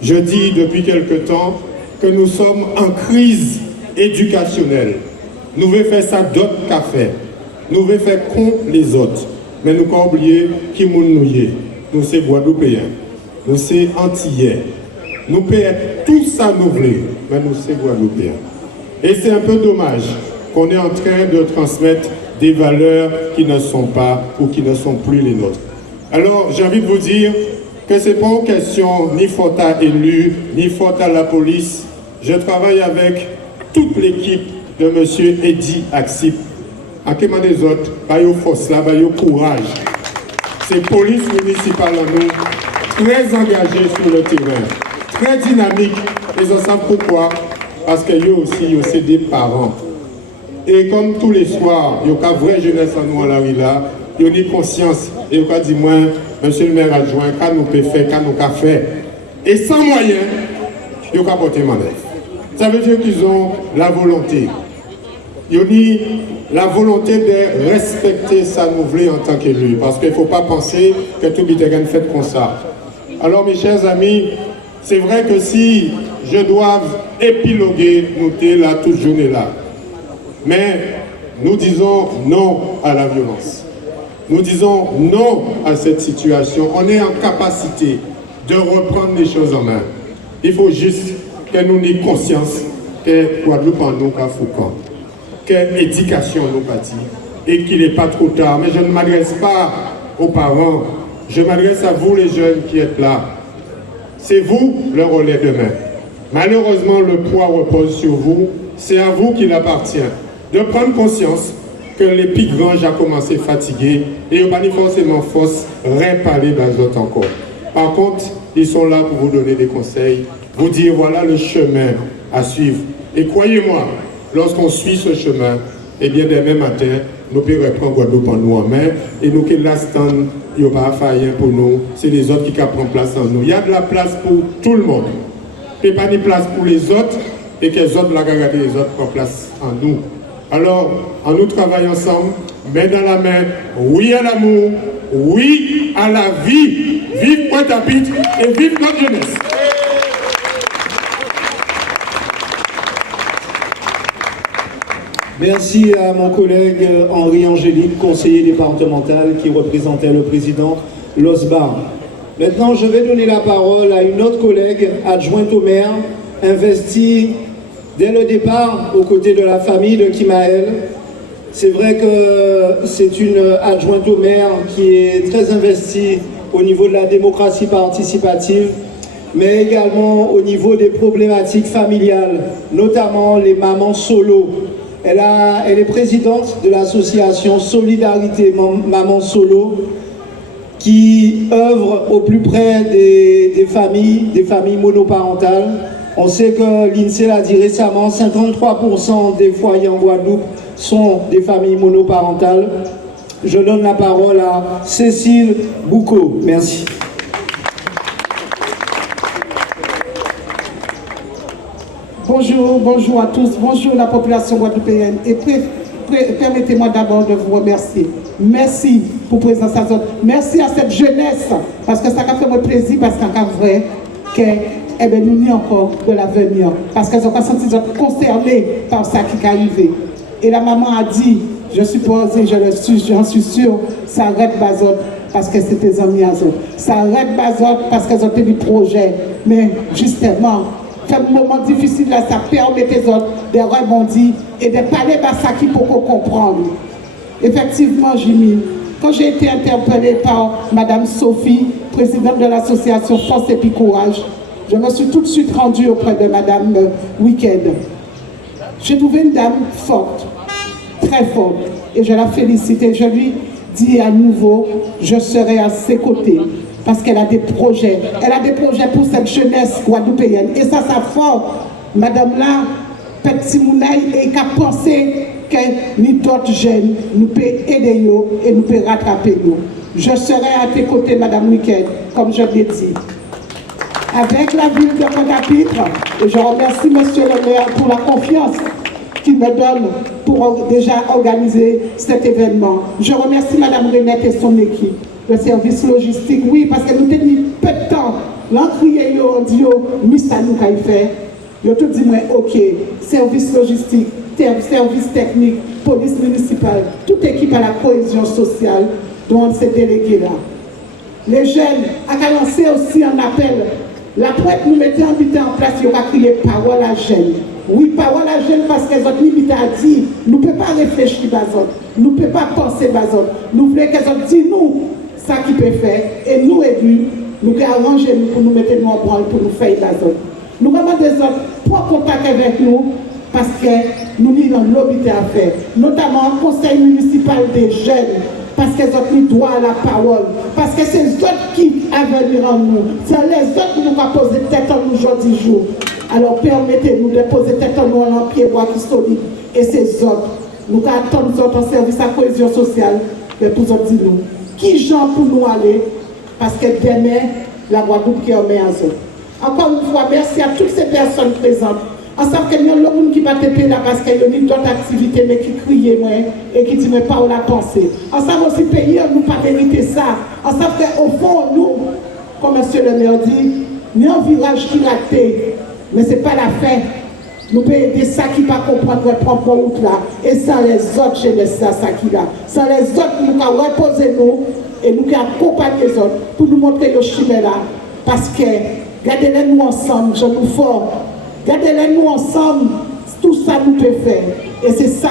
Je dis depuis quelque temps que nous sommes en crise éducationnelle. Nous voulons faire ça d'autres qu'à faire. Nous voulons faire contre les autres. Mais nous n'avons pas oublié qui nous est. Nous sommes Guadeloupéens. Nous sommes Antillais. Nous pouvons être tout ça nous voulons, mais nous sommes Guadeloupéens. Et c'est un peu dommage qu'on est en train de transmettre des valeurs qui ne sont pas ou qui ne sont plus les nôtres. Alors, j'ai envie de vous dire que ce n'est pas une question ni faute à élus, ni faute à la police. Je travaille avec toute l'équipe de M. Eddy Axip. En quémant des autres, il y a force là, il y a courage. C'est police municipale à nous, très engagée sur le terrain, très dynamique. Et on sait pourquoi. Parce qu'il y a aussi des parents. Et comme tous les soirs, il y a une vraie jeunesse en nous à la rue là, il y a une conscience, et il y a dit moi, monsieur le maire adjoint, qu'à nous peut faire, qu'à nous qu'à faire. Et sans moyens, il y a porter manœuvre. Ça veut dire qu'ils ont la volonté. Il y a la volonté de respecter sa nouvelle en tant qu'élu, parce qu'il ne faut pas penser que tout est fait comme ça. Alors mes chers amis, c'est vrai que si je dois épiloguer, noter là toute journée là, mais nous disons non à la violence. Nous disons non à cette situation. On est en capacité de reprendre les choses en main. Il faut juste que nous ayons conscience que Guadeloupe en nous qu'à Foucault, que l'éducation nous bâtit et qu'il n'est pas trop tard. Mais je ne m'adresse pas aux parents, je m'adresse à vous les jeunes qui êtes là. C'est vous le relais demain. Malheureusement, le poids repose sur vous. C'est à vous qu'il appartient de prendre conscience que les plus grands ont commencé fatigués et ils n'ont pas forcément force réparer les autres encore. Par contre, ils sont là pour vous donner des conseils, vous dire voilà le chemin à suivre. Et croyez-moi, lorsqu'on suit ce chemin, eh bien demain matin, nous pouvons reprendre Guadeloupe en nous en main et nous qui l'instant, il n'y a pas faillant pour nous, c'est les autres qui prennent place en nous. Il y a de la place pour tout le monde. Il n'y a pas de place pour les autres et que les autres la garder les autres prennent place en nous. Alors, en nous travaillant ensemble, main dans la main, oui à l'amour, oui à la vie. Vive Pointe-à-Pitre et vive notre jeunesse. Merci à mon collègue Henri Angélique, conseiller départemental qui représentait le président Losbar. Maintenant, je vais donner la parole à une autre collègue, adjointe au maire, investie dès le départ aux côtés de la famille de Kimaël. C'est vrai que c'est une adjointe au maire qui est très investie au niveau de la démocratie participative, mais également au niveau des problématiques familiales, notamment les mamans solo. Elle est présidente de l'association Solidarité Maman Solo, qui œuvre au plus près des familles monoparentales. On sait que l'INSEE l'a dit récemment, 53% des foyers en Guadeloupe sont des familles monoparentales. Je donne la parole à Cécile Boucaud. Merci. Bonjour à tous, bonjour la population guadeloupéenne. Et permettez-moi d'abord de vous remercier. Merci pour la présence à votre. Merci à cette jeunesse, parce que ça a fait mon plaisir, parce qu'en vrai, que nous n'y encore de l'avenir, parce qu'elles ont senti concernées par ça qui est arrivé. Et la maman a dit, je suppose, et j'en suis sûre, ça arrête Bazot parce que c'était des amis à eux. Ça arrête Bazot parce qu'elles ont fait des projets. Mais justement, fait un moment difficile là, ça permet aux autres de rebondir et de parler de ça qui pour comprendre. Effectivement, Jimmy, quand j'ai été interpellée par Madame Sophie, présidente de l'association Force et puis Courage, je me suis tout de suite rendue auprès de Madame Weekend. J'ai trouvé une dame forte, très forte, et je la félicite et je lui dis à nouveau, je serai à ses côtés, parce qu'elle a des projets. Elle a des projets pour cette jeunesse guadeloupéenne. Et ça fort, Madame là, Petit Mounaï, et qu'a pensé que nous d'autres jeunes, nous pouvons aider nous et nous pouvons rattraper nous. Je serai à tes côtés, Madame Weekend, comme je l'ai dit. Avec la ville de Pointe-à-Pitre, et je remercie Monsieur le maire pour la confiance qu'il me donne pour déjà organiser cet événement. Je remercie Madame Renette et son équipe, le service logistique, oui, parce que nous tenions peu de temps. L'encrier, on dit, mais ça nous a fait. Je te dis, moi, ok, service logistique, service technique, police municipale, toute équipe à la cohésion sociale dont ces délégués-là. Les jeunes, à lancer aussi un appel. La pointe nous mettait invité en place, il y aura crié parole à jeunes. Oui, parole à jeunes parce qu'elles ont limité à dire, nous ne pouvons pas réfléchir Bazot, nous ne pouvons pas penser Bazot. Nous voulons qu'elles ont dit nous, ça qui peut faire, et nous élus, nous pouvons arranger pour nous mettre nous en branle, pour nous faire Bazot. Nous demandons des autres, pour contact avec nous, parce que nous avons l'obité à faire, notamment au conseil municipal des jeunes, parce qu'elles ont pris droit à la parole, parce que c'est les autres qui avaient venir en nous, c'est les autres qui nous ont posé tête en nous aujourd'hui jour. Alors permettez-nous de poser tête en nous en pied bois qui solide, et ces autres nous attendons notre service à cohésion sociale, mais pour nous dire nous, qui gens pour nous aller, parce que demain, la Guadeloupe qui en met en zone. Encore une fois, merci à toutes ces personnes présentes. En savant qu'il y a le monde qui va te payer là parce qu'il y a d'autres activités, mais qui crient moi et qui ne disent pas où la pensée. En savant aussi payer, nous pas mériter ça. En savant qu'au fond, nous, comme M. le maire dit, nous avons un village qui raté, mais ce n'est pas la fin. Nous pouvons aider ça qui ne va comprendre notre propre route là. Et sans les autres jeunesse, ça qui là. Sans les autres, nous pouvons reposer nous et nous pouvons accompagner les autres pour nous montrer le chemin là. Parce que, gardez-les nous ensemble, je nous forme. Gardez-les nous ensemble, tout ça nous peut faire. Et c'est ça,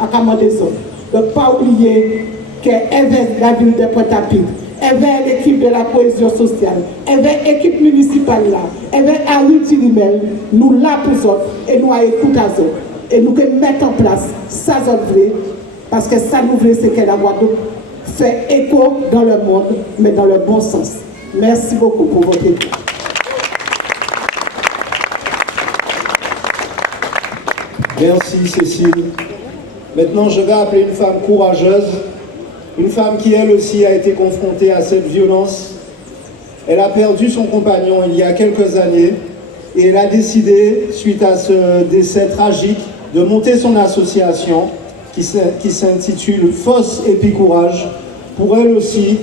à commander des autres. Donc, pas oublier qu'avec la ville de Pointe-à-Pitre, avec l'équipe de la cohésion sociale, avec l'équipe municipale là, avec Harry Tirimel, nous là pour eux et nous écoutons à eux. Et nous pouvons mettre en place ça, parce que ça nous voulons, c'est que la Guadeloupe fait écho dans le monde, mais dans le bon sens. Merci beaucoup pour votre écoute. Merci Cécile. Maintenant, je vais appeler une femme courageuse, une femme qui elle aussi a été confrontée à cette violence. Elle a perdu son compagnon il y a quelques années et elle a décidé, suite à ce décès tragique, de monter son association qui s'intitule Force et puis Courage, pour elle aussi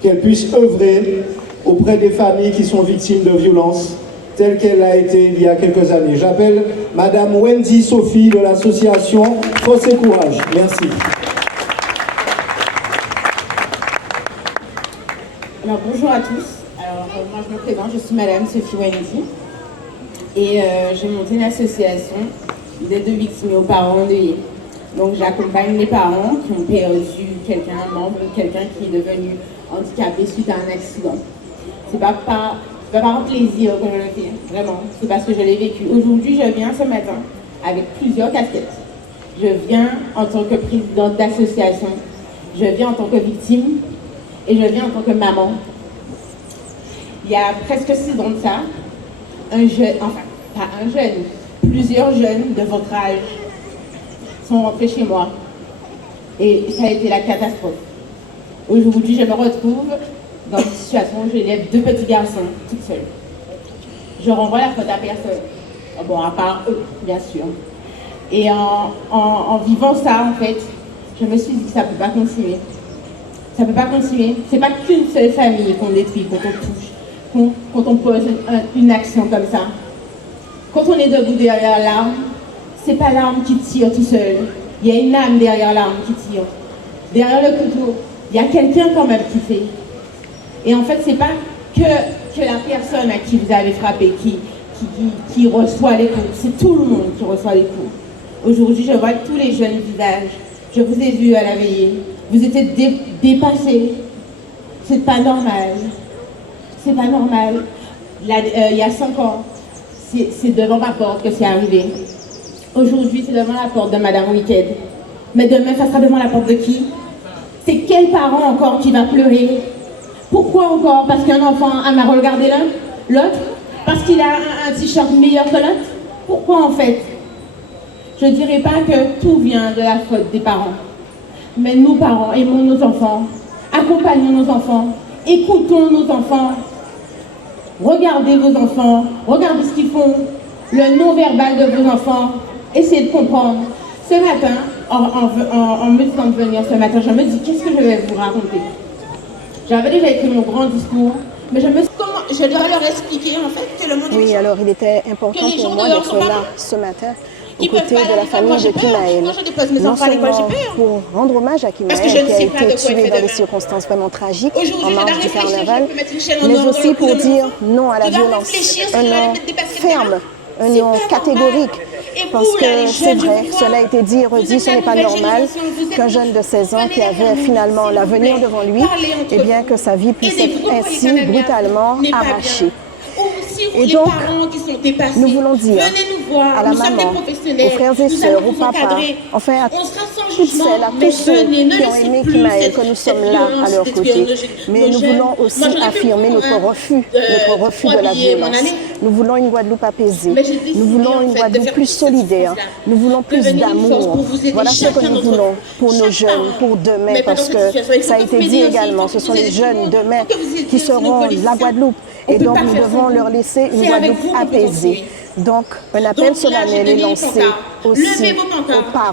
qu'elle puisse œuvrer auprès des familles qui sont victimes de violences telle qu'elle a été il y a quelques années. J'appelle Madame Wendy Sophie de l'association Force et Courage. Merci. Alors bonjour à tous. Alors moi je me présente, je suis Madame Sophie Wendy et j'ai monté une association d'aide aux victimes et aux parents endeuillés. Donc j'accompagne les parents qui ont perdu quelqu'un, un membre, quelqu'un qui est devenu handicapé suite à un accident. C'est pas par plaisir que je le fais, vraiment, c'est parce que je l'ai vécu. Aujourd'hui, je viens ce matin avec plusieurs casquettes. Je viens en tant que présidente d'association, je viens en tant que victime et je viens en tant que maman. Il y a presque 6 ans de ça, un jeune, enfin, pas un jeune, plusieurs jeunes de votre âge sont rentrés chez moi et ça a été la catastrophe. Aujourd'hui, je me retrouve dans une situation où j'élève 2 petits garçons toute seule. Je renvoie la faute à personne. Bon, à part eux, bien sûr. Et en vivant ça, en fait, je me suis dit que ça ne peut pas continuer. Ça ne peut pas continuer. C'est pas qu'une seule famille qu'on détruit quand on touche, quand on pose une action comme ça. Quand on est debout derrière l'arme, c'est pas l'arme qui tire tout seul. Il y a une âme derrière l'arme qui tire. Derrière le couteau, il y a quelqu'un quand même qui fait. Et en fait, c'est pas que la personne à qui vous avez frappé qui reçoit les coups, c'est tout le monde qui reçoit les coups. Aujourd'hui, je vois tous les jeunes visages. Je vous ai vu à la veillée. Vous étiez dépassés. C'est pas normal. C'est pas normal. Il y a 5 ans, c'est devant ma porte que c'est arrivé. Aujourd'hui, c'est devant la porte de Madame Wicked. Mais demain, ça sera devant la porte de qui? C'est quel parent encore qui va pleurer? Pourquoi encore? Parce qu'un enfant a mal regardé l'autre? Parce qu'il a un t-shirt meilleur que l'autre? Pourquoi en fait? Je ne dirais pas que tout vient de la faute des parents. Mais nous, parents, aimons nos enfants, accompagnons nos enfants, écoutons nos enfants, regardez vos enfants, regardez ce qu'ils font, le non-verbal de vos enfants, essayez de comprendre. Ce matin, en me disant de venir ce matin, je me dis, qu'est-ce que je vais vous raconter? J'avais déjà écrit mon grand discours, mais je dois leur expliquer en fait que le monde est... Oui, alors il était important pour moi d'être là ce matin aux côtés de la famille de Kimaël. Non seulement pour rendre hommage à Kimaël qui a été tué dans des circonstances vraiment tragiques en marge du carnaval, mais aussi pour dire non à la violence, un non ferme, un non catégorique. Parce que c'est vrai, cela a été dit et redit, ce n'est pas normal qu'un jeune de 16 ans qui avait finalement l'avenir devant lui, eh bien que sa vie puisse être ainsi brutalement arrachée. Et donc, nous voulons dire à la maman, aux frères et sœurs, aux papas, enfin à toutes celles, à tous ceux qui ont aimé Kimaël, que nous sommes là à leur côté. Mais nous voulons aussi affirmer notre refus de la violence. Nous voulons une Guadeloupe apaisée. Nous voulons une Guadeloupe plus solidaire. Nous voulons plus d'amour. Voilà ce que nous voulons pour nos jeunes, pour demain, parce que ça a été dit également, ce sont les jeunes demain qui seront la Guadeloupe. Et donc nous devons leur laisser une Guadeloupe apaisée. Donc, un appel solennel est lancé aussi aux parents,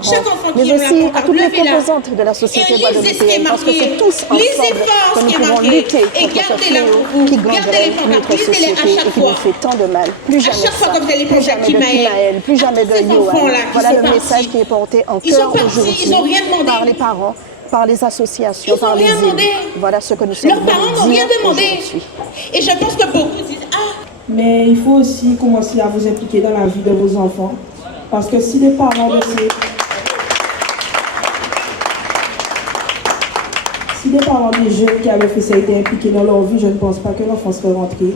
mais aussi à toutes les composantes de la société guadeloupéenne, parce que c'est tous ensemble que nous pouvons lutter contre ce fléau qui gangrène notre société et qui nous fait tant de mal. Plus jamais ça, plus jamais de Kimaël, plus jamais de Yohan. Voilà le message qui est porté en cœur aujourd'hui par les parents, par les associations, par les élus. Voilà ce que nous sommes venus dire aujourd'hui. Et je pense que beaucoup disent « Ah !» Mais il faut aussi commencer à vous impliquer dans la vie de vos enfants. Parce que si les parents de des jeunes qui avaient fait ça étaient impliqués dans leur vie, je ne pense pas que l'enfant serait rentré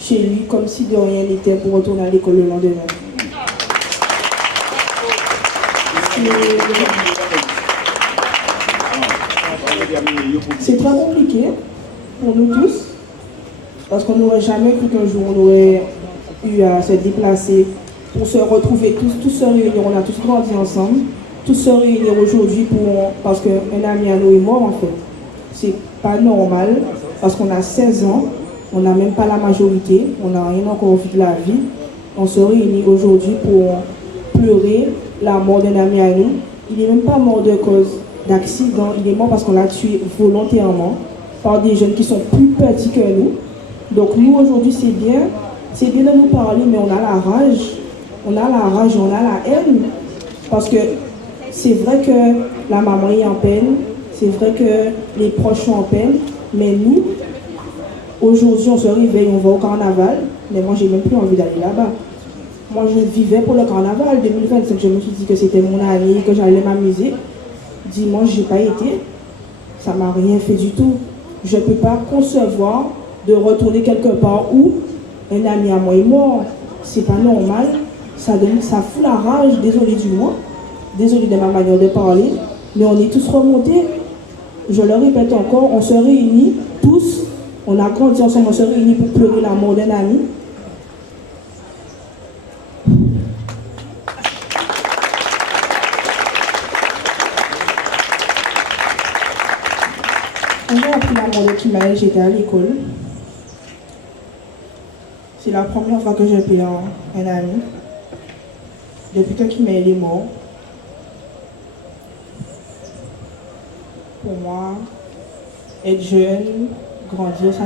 chez lui comme si de rien n'était pour retourner à l'école le lendemain. C'est très compliqué pour nous tous. Parce qu'on n'aurait jamais cru qu'un jour on aurait eu à se déplacer pour se retrouver tous se réunir. On a tous grandi ensemble, tous se réunir aujourd'hui parce qu'un ami à nous est mort en fait. C'est pas normal parce qu'on a 16 ans, on n'a même pas la majorité, on n'a rien encore vu de la vie. On se réunit aujourd'hui pour pleurer la mort d'un ami à nous. Il n'est même pas mort de cause d'accident, il est mort parce qu'on l'a tué volontairement par des jeunes qui sont plus petits que nous. Donc nous aujourd'hui c'est bien de nous parler, mais on a la rage, on a la haine, parce que c'est vrai que la maman est en peine, c'est vrai que les proches sont en peine, mais nous, aujourd'hui on se réveille, on va au carnaval, mais moi j'ai même plus envie d'aller là-bas. Moi je vivais pour le carnaval 2025, je me suis dit que c'était mon année, que j'allais m'amuser. Dimanche j'ai pas été, ça m'a rien fait du tout. Je peux pas concevoir de retourner quelque part où un ami à moi est mort. C'est pas normal, ça fout la rage, désolé du mot, désolé de ma manière de parler, mais on est tous remontés. Je le répète encore, on se réunit tous, on a grandi ensemble, on se réunit pour pleurer la mort d'un ami. Quand j'ai appris la mort de Kimaël, j'étais à l'école. C'est la première fois que j'ai perdu un ami. Depuis que Kimaël est mort, pour moi, être jeune, grandir, ça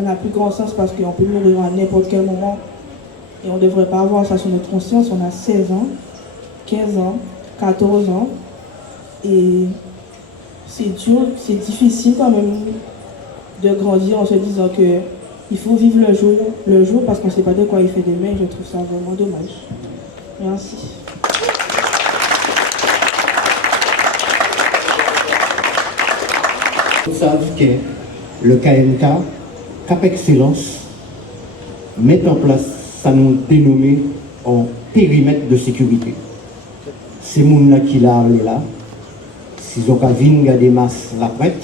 n'a plus grand sens parce qu'on peut mourir à n'importe quel moment. Et on ne devrait pas avoir ça sur notre conscience. On a 16 ans, 15 ans, 14 ans. Et c'est dur, c'est difficile quand même de grandir en se disant que il faut vivre le jour parce qu'on ne sait pas de quoi il fait demain. Je trouve ça vraiment dommage. Merci. Vous savez que le KMK, Cap Excellence, met en place, ça nous dénommé en périmètre de sécurité. C'est mon là qui l'a là. Si vous avez des masses la prête,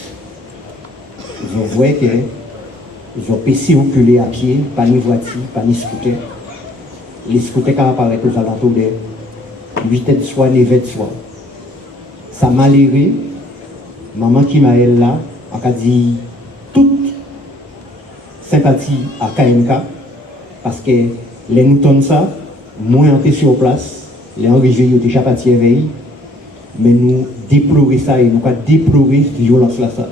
vous voyez que ils ont pu circuler à pied, pas ni voiture, pas ni scooter. Les scooters qui apparaissent aux alentours de 8 de soie, 9 de soie. Ça m'a l'airé, maman qui m'a là, a dit toute sympathie à KMK, parce que les nous ça, moins on était sur place, les enrigés ont déjà partis éveillés, mais nous déplorer ça et nous pas déplorer cette violence là ça.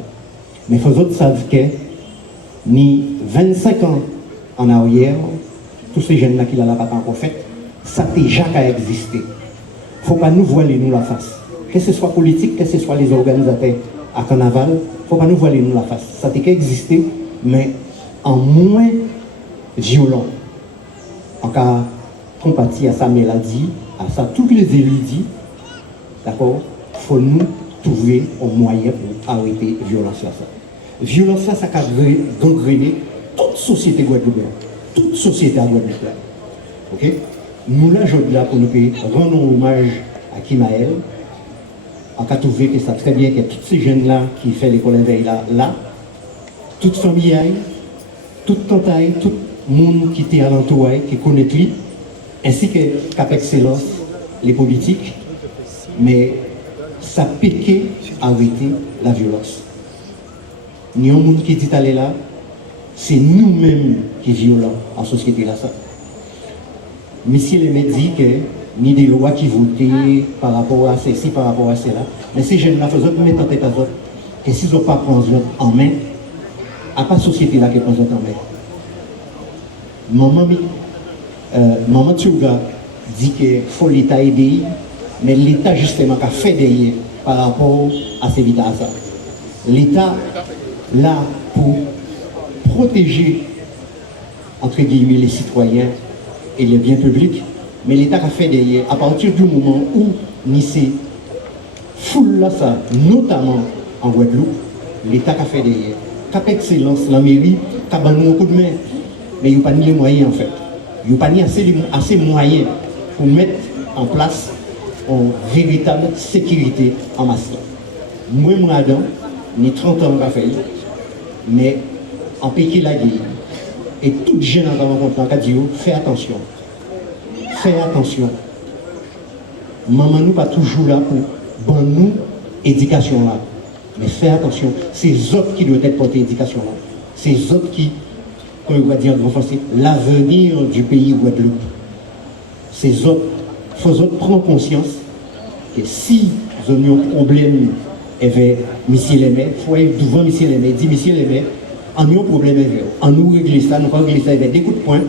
Mais faut autres savent que ni 25 ans en arrière, tous ces jeunes là qui l'ont pas encore fait, ça a déjà existé. Faut pas nous voiler nous la face. Que ce soit politique, que ce soit les organisateurs à carnaval, faut pas nous voiler nous la face. Ça a déjà existé, mais en moins violent. En cas compatis à sa maladie, à ça tous les élus disent, d'accord, faut nous trouver un moyen pour arrêter la violence là. Violence là, ça a gangréné toute société guadeloupéenne, toute société à Guadeloupe. Ok? Nous là, aujourd'hui là pour nous rendre hommage à Kimaël. On a trouvé que ça très bien que tous ces jeunes-là qui font l'école éveil là, toute famille, toute tante, tout le monde qui était alentour, qui connaît lui, ainsi que Cap Excellence, les politiques, mais ça piquait arrêter la violence. Ni un monde qui dit aller là, c'est nous-mêmes qui sommes violents en société là. Ça. Monsieur le maître dit que ni des lois qui votaient par rapport à ceci, par rapport à cela, mais ces jeunes-là faisaient mettre en tête à eux que s'ils n'ont pas pris en main, à pas société là qui prend en main. Maman Tchouga dit qu'il faut l'État aider, mais l'État justement a fait derrière par rapport à ces vidas. L'État là pour protéger entre guillemets les citoyens et les biens publics, mais l'État a fait derrière à partir du moment où ni ces foules là ça, notamment en Guadeloupe, l'État a fait derrière. Cap Excellence, la mairie, a banni un coup de main, mais il n'y a pas ni les moyens en fait. Il n'y a pas ni assez moyens pour mettre en place une véritable sécurité en masse. Moi, Adam, j'ai 30 ans à faire, mais en pays la guerre. Et toute jeune en rencontre en Cadio, fais attention. Fais attention. Maman nous pas toujours là pour bon nous éducation là. Mais fais attention. C'est eux autres qui doivent être portés éducation là. C'est eux autres qui, comme on va dire en français, l'avenir du pays Guadeloupe. C'est eux autres. Il faut prendre conscience que si nous avons un problème avec M. Lemay, il faut aller devant M. Lemay, dire M. Lemay, on a un problème avec vous. On nous régler ça, nous régler ça avec des coups de poing,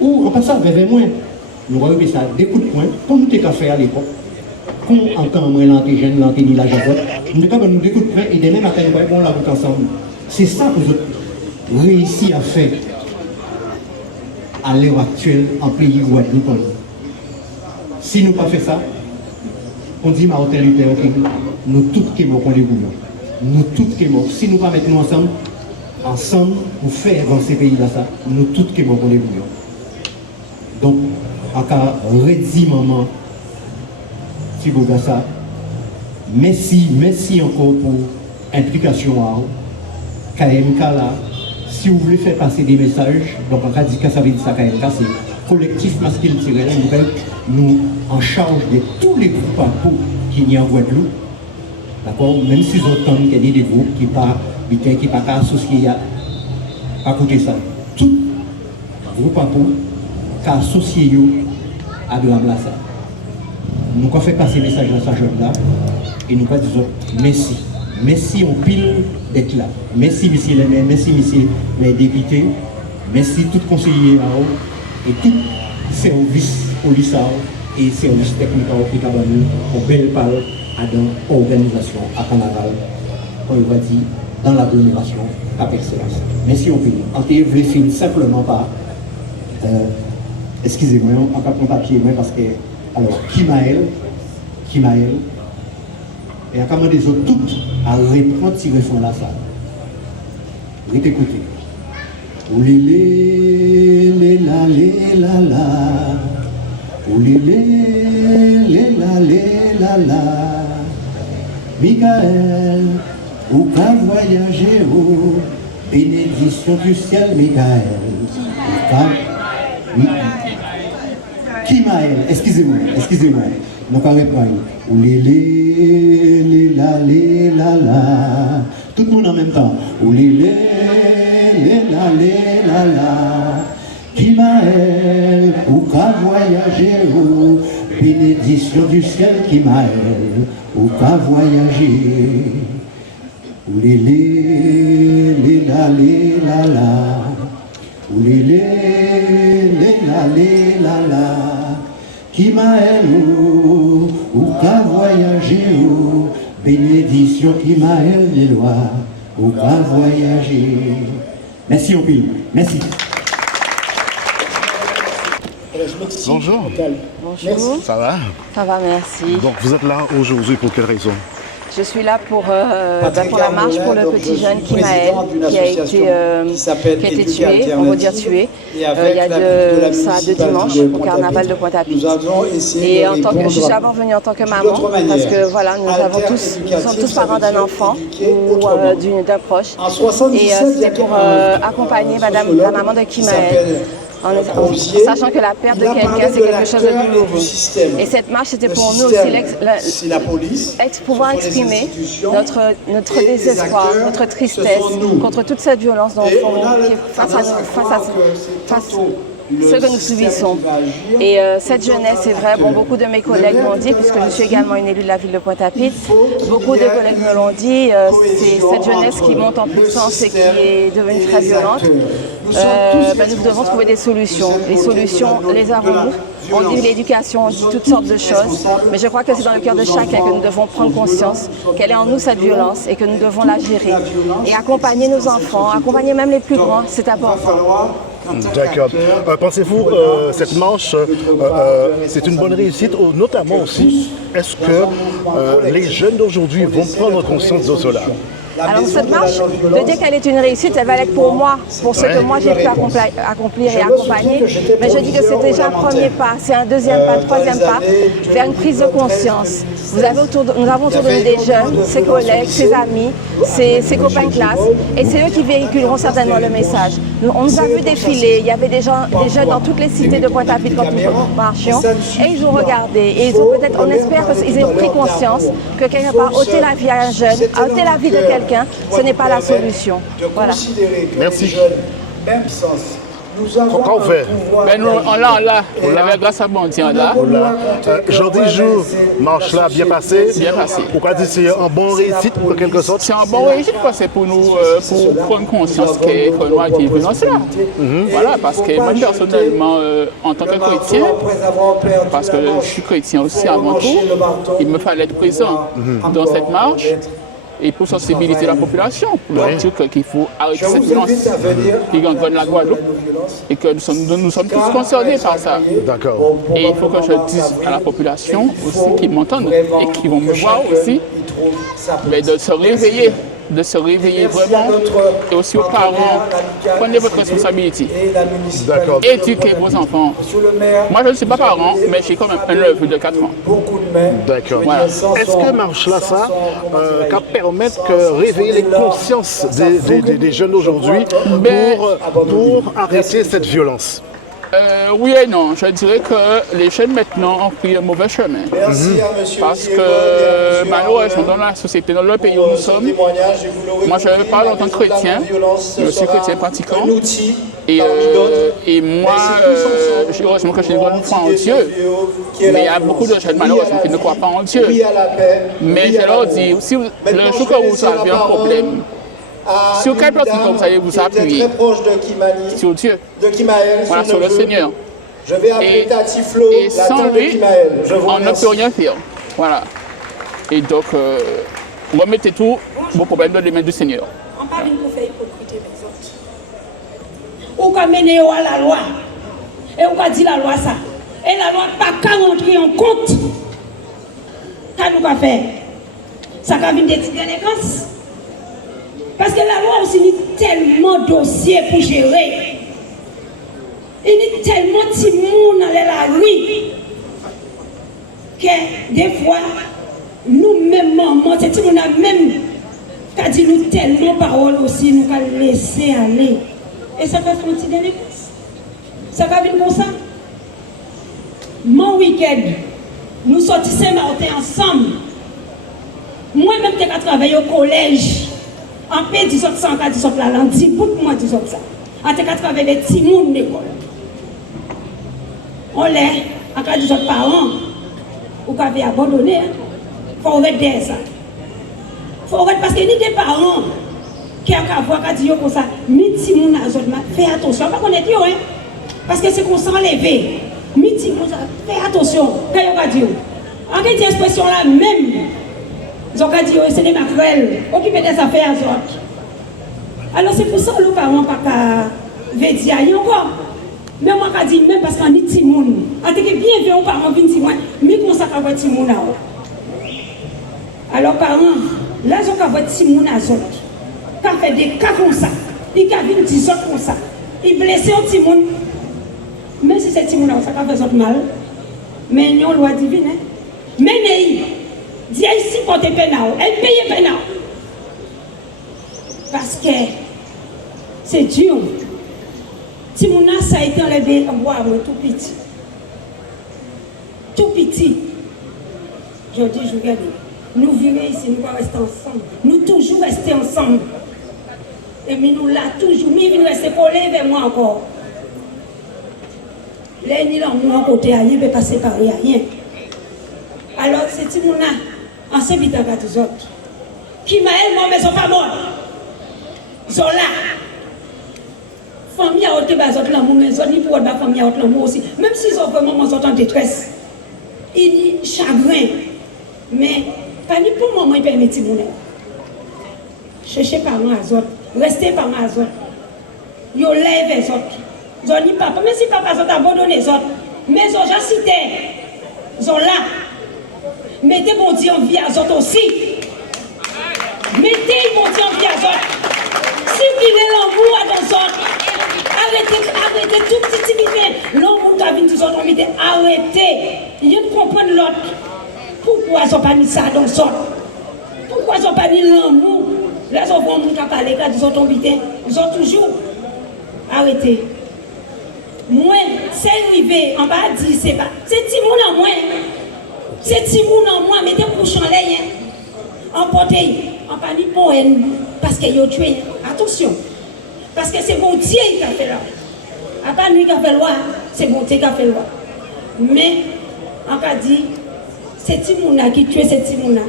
ou on passe ça avec moins. Nous régler ça avec des coups de poing, comme nous avons fait à l'époque. Quand on entend moi l'antigène, l'anténie, la jacotte, nous avons nous des coups de poing et demain matin, nous allons la route ensemble. C'est ça que nous avons réussi à faire à l'heure actuelle en pays Guadeloupe. Si nous n'avons pas fait ça, on dit Martin Luther King, nous tous qui morts les bouillons. Nous tous qui morts. Si nous ne pas mettre nous ensemble pour faire avancer ce pays-là, nous tous qui morts les bouillons. Donc, en cas redit maman, si vous avez ça, merci encore pour l'implication à KMK là. Si vous voulez faire passer des messages, donc en cas de ça veut dire ça KMK, c'est collectif masculin tiré la nouvelle, nous en charge de tous les groupes à peau qu'il y a en Guadeloupe. D'accord? Même si autant qu'il y a des groupes qui ne sont pas associés à côté ça. Tout groupe à peau qui est associé à de la place. Nous avons fait passer le message dans sa jeune là et nous avons dit merci. Merci en pile d'être là. Merci monsieur le maire, merci monsieur les députés, merci tout conseiller et tout service policier et service technique qui ont donné une belle parole à l'organisation à Carnaval, on va dire dans l'agglomération Cap Excellence. Merci en pile. En fait, je voulais finir simplement par, excusez-moi, on va prendre papier parce que, alors, Kimaël, et à comment des autres toutes à reprendre ces refrains là ça. Écoutez. Oulélé, lé la lé la la. Oulélé, lé la la. Michael, ou pas voyager au bénédiction du ciel, Michael. Ou pas. Kimaël, excusez-moi. Donc on reprend. Oulélé, lé la. Tout le monde en même temps. Oulélé, lé la la. Kimaël, ou qu'à voyager, ou bénédiction du ciel, Kimaël, ou qu'à voyager. Oulélé, lé la. Oulélé, lé la. Kimaël, ou qu'à voyager, ou bénédiction Kimaël, les lois, ou qu'à voyager. Merci au pays, merci. Bonjour. Bonjour. Ça va? Ça va, merci. Donc vous êtes là aujourd'hui pour quelle raison? Je suis là pour la marche pour le petit jeune Kimaël qui a été tué, on va dire tué, il y a deux dimanches au carnaval de Pointe-à-Pitre. Et je suis d'abord venue en tant que maman parce que voilà, nous sommes tous parents d'un enfant ou d'un proche. Et c'était pour accompagner la maman de Kimaël. En sachant que la perte de quelqu'un, c'est quelque chose de douloureux. Et cette marche, c'était pour nous aussi pouvoir exprimer notre désespoir, notre tristesse contre toute cette violence dont face à ce que nous subissons. Et cette jeunesse, c'est vrai, beaucoup de mes collègues m'ont dit, puisque je suis également une élue de la ville de Pointe-à-Pitre, beaucoup de collègues me l'ont dit, c'est cette jeunesse qui monte en puissance et qui est devenue très violente. Nous devons trouver des solutions. Les solutions, les avons. On dit l'éducation, on dit toutes sortes de choses, mais je crois que c'est dans le cœur de chacun que nous devons prendre conscience qu'elle est en nous cette violence et que nous devons la gérer. Et accompagner nos enfants, accompagner même les plus grands, c'est important. D'accord. Pensez-vous cette marche, c'est une bonne réussite, notamment aussi, est-ce que les jeunes d'aujourd'hui vont prendre conscience de cela? Alors cette marche, de dire qu'elle est une réussite, elle va l'être pour moi, pour ce que moi j'ai pu accomplir et accompagner. Mais je dis que c'est déjà un premier pas, c'est un deuxième pas, un troisième pas vers une prise de conscience. Nous avons autour de nous des jeunes, ses collègues, ses amis, ses copains de classe, et c'est eux qui véhiculeront certainement le message. On nous a vu défiler, il y avait des jeunes dans toutes les cités de Pointe-à-Pitre quand nous marchions, et ils ont regardé, et ils ont peut-être, on espère qu'ils aient pris conscience que quelque part, ôter la vie à un jeune, ôter la vie de quelqu'un, ce n'est pas la solution. Voilà. Merci. Même sens. Pourquoi on fait? On l'avait grâce à bon Dieu là. Jeudi jour, marche là bien passé. Bien passé. Pourquoi dire c'est un bon réussite en quelque sorte? C'est un bon réussite parce que pour nous pour prendre conscience que nous avons été violence là. Voilà, parce que moi personnellement en tant que chrétien, parce que je suis chrétien aussi avant tout, il me fallait être présent dans cette marche. Et pour sensibiliser la population, pour leur dire qu'il faut arrêter cette violence qui gangrène la Guadeloupe et que nous sommes tous concernés par ça. D'accord. Et il faut que je dise à la population aussi qui m'entendent et qui vont me voir aussi, mais de se réveiller vraiment, et aussi aux parents, prenez votre responsabilité. D'accord. Éduquez vos enfants. Moi, je ne suis pas parent, mais j'ai quand même un neveu de 4 ans. D'accord. Voilà. Est-ce que marche là, ça, permettre de réveiller les consciences des jeunes aujourd'hui pour arrêter cette violence? Oui et non. Je dirais que les jeunes maintenant ont pris un mauvais chemin. Parce que malheureusement dans la société, dans le pays où nous sommes, moi je parle en tant que chrétien, je suis chrétien pratiquant. Et moi, heureusement que j'ai une bonne foi en Dieu. Mais il y a beaucoup de jeunes malheureusement qui ne croient pas en Dieu. Mais je leur dis, si le jour que vous avez un problème, sur quel plan vous allez vous appuyer? Sur Dieu. Voilà, sur le Seigneur. Et sans lui, on ne peut rien faire. Voilà. Et donc, remettez tous vos problèmes dans les mains du Seigneur. On parle d'une pour faire hypocrite les autres. Ou qu'on mène à la loi. Et on va dire la loi ça. Et la loi pas qu'à rentrer en compte. Qu'à nous faire. Ça va venir des petites délinquances. Parce que la loi aussi a tellement de dossiers pour gérer. Il y a tellement de monde dans la rue que des fois, nous-mêmes, maman, c'est tout le monde même qui dit nous tellement de paroles aussi, nous allons laisser aller. Et ça va faire un petit délinquance. Ça va venir comme ça. Mon week-end, nous sortons Saint-Martin ensemble. Moi-même, je travaille au collège. En paix, 18 la langue, 10 pour moi, 18 ça. En tout cas, travailler les petits monde d'école. On l'est, en cas de 18 parents, ou qui avaient abandonné, il faut arrêter ça. Il faut arrêter parce qu'il y a des parents qui ont voir qui disent comme ça, mes petits monde à zone, fais attention, pas qu'on est dit, hein, parce que c'est qu'on s'en lève. Mes petits monde, fais attention, quand ils ont dit, en quelle expression là même. Ils ont dit que c'est des maquerelles, occupez des affaires. Alors c'est pour ça que les parents ne peuvent pas dire encore. Mais moi, je dis même parce qu'on est petit monde. En tout cas, bien vu aux parents, mais comment ça va être petit monde là? Alors, parents, là, ils ont fait des gens à zot, qui ont fait des cas comme ça, ils ont vu des autres comme ça, ils blessent un petit monde. Mais si c'est petit monde, ça a fait mal, mais ils ont une loi divine. Mais Néhi, Dieu ici porte pénal, elle paye pénal. Parce que c'est dur. Si mon âge ça a été enlevé en bois, tout petit. Tout petit. Je dis, je regarde. Nous vivons ici, nous allons rester ensemble. Nous toujours rester ensemble. Et nous là toujours. Nous venons rester collés vers moi encore. Là, il y a un côté, il ne peut pas séparer rien. Alors, c'est si mon âge, en ce vite avec les autres. Qui m'a aimé, mais ils ne sont pas morts. Ils sont là. Famille a ôté l'amour, mais ils ont ni pour la famille a ôté l'amour aussi. Même s'ils ont vraiment en détresse, ils ont chagrin. Mais pas ni pour moi, ils permettent de me chercher par moi à autres, rester par moi à autres. Ils lèvent les autres. Ils ont ni papa, même si papa a abandonné les autres, mais ils ont déjà cité. Ils sont là. Mettez mon Dieu en vie à autres aussi. Mettez mon Dieu en vie à autres. Si vous voulez l'amour à dans autres, arrêtez tout petit timide. L'amour qui a vu tous autres, arrêtez. Ils ne comprennent l'autre. Pourquoi ils n'ont pas mis ça dans autres? Pourquoi ils n'ont pas mis l'amour? Là, ils ont vu un monde qui a parlé, ils ont tombé. Ils ont toujours arrêté. Moi, c'est arrivé, on va dire, c'est pas. C'est Timon en moi. C'est Timon en moi, mettez couche en l'air. Emportez, on parle de poème, parce qu'ils ont tué. Attention. Parce que c'est mon Dieu qui a fait là. À part lui qui a fait loi, c'est mon Dieu qui a fait loi. Mais, on va dire, c'est Timouna qui tue c'est Timouna.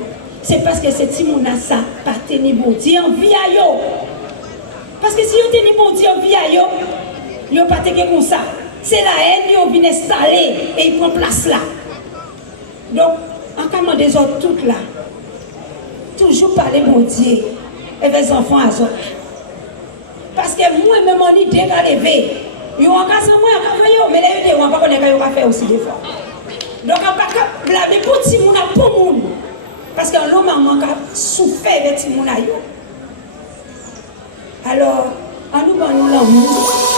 C'est parce que c'est Timouna ça, pas tenir bon Dieu en vie à yo. Parce que si vous tenez bon Dieu en vie à yo, vous pas tenir comme ça. C'est la haine qui vient installer et il prend place là. Donc, en cas des autres toutes là, toujours parler bon Dieu et les enfants à autres. Parce que moi-même, mon idée va lever. Ils ont encore ça, moi, mais les idées, on va pas connaître qu'ils vont faire aussi des fois. Donc, on ne peut pas blâmer pour tout le monde, pour le monde. Parce que l'homme a souffert de tout le monde. Alors, on nous donne l'amour.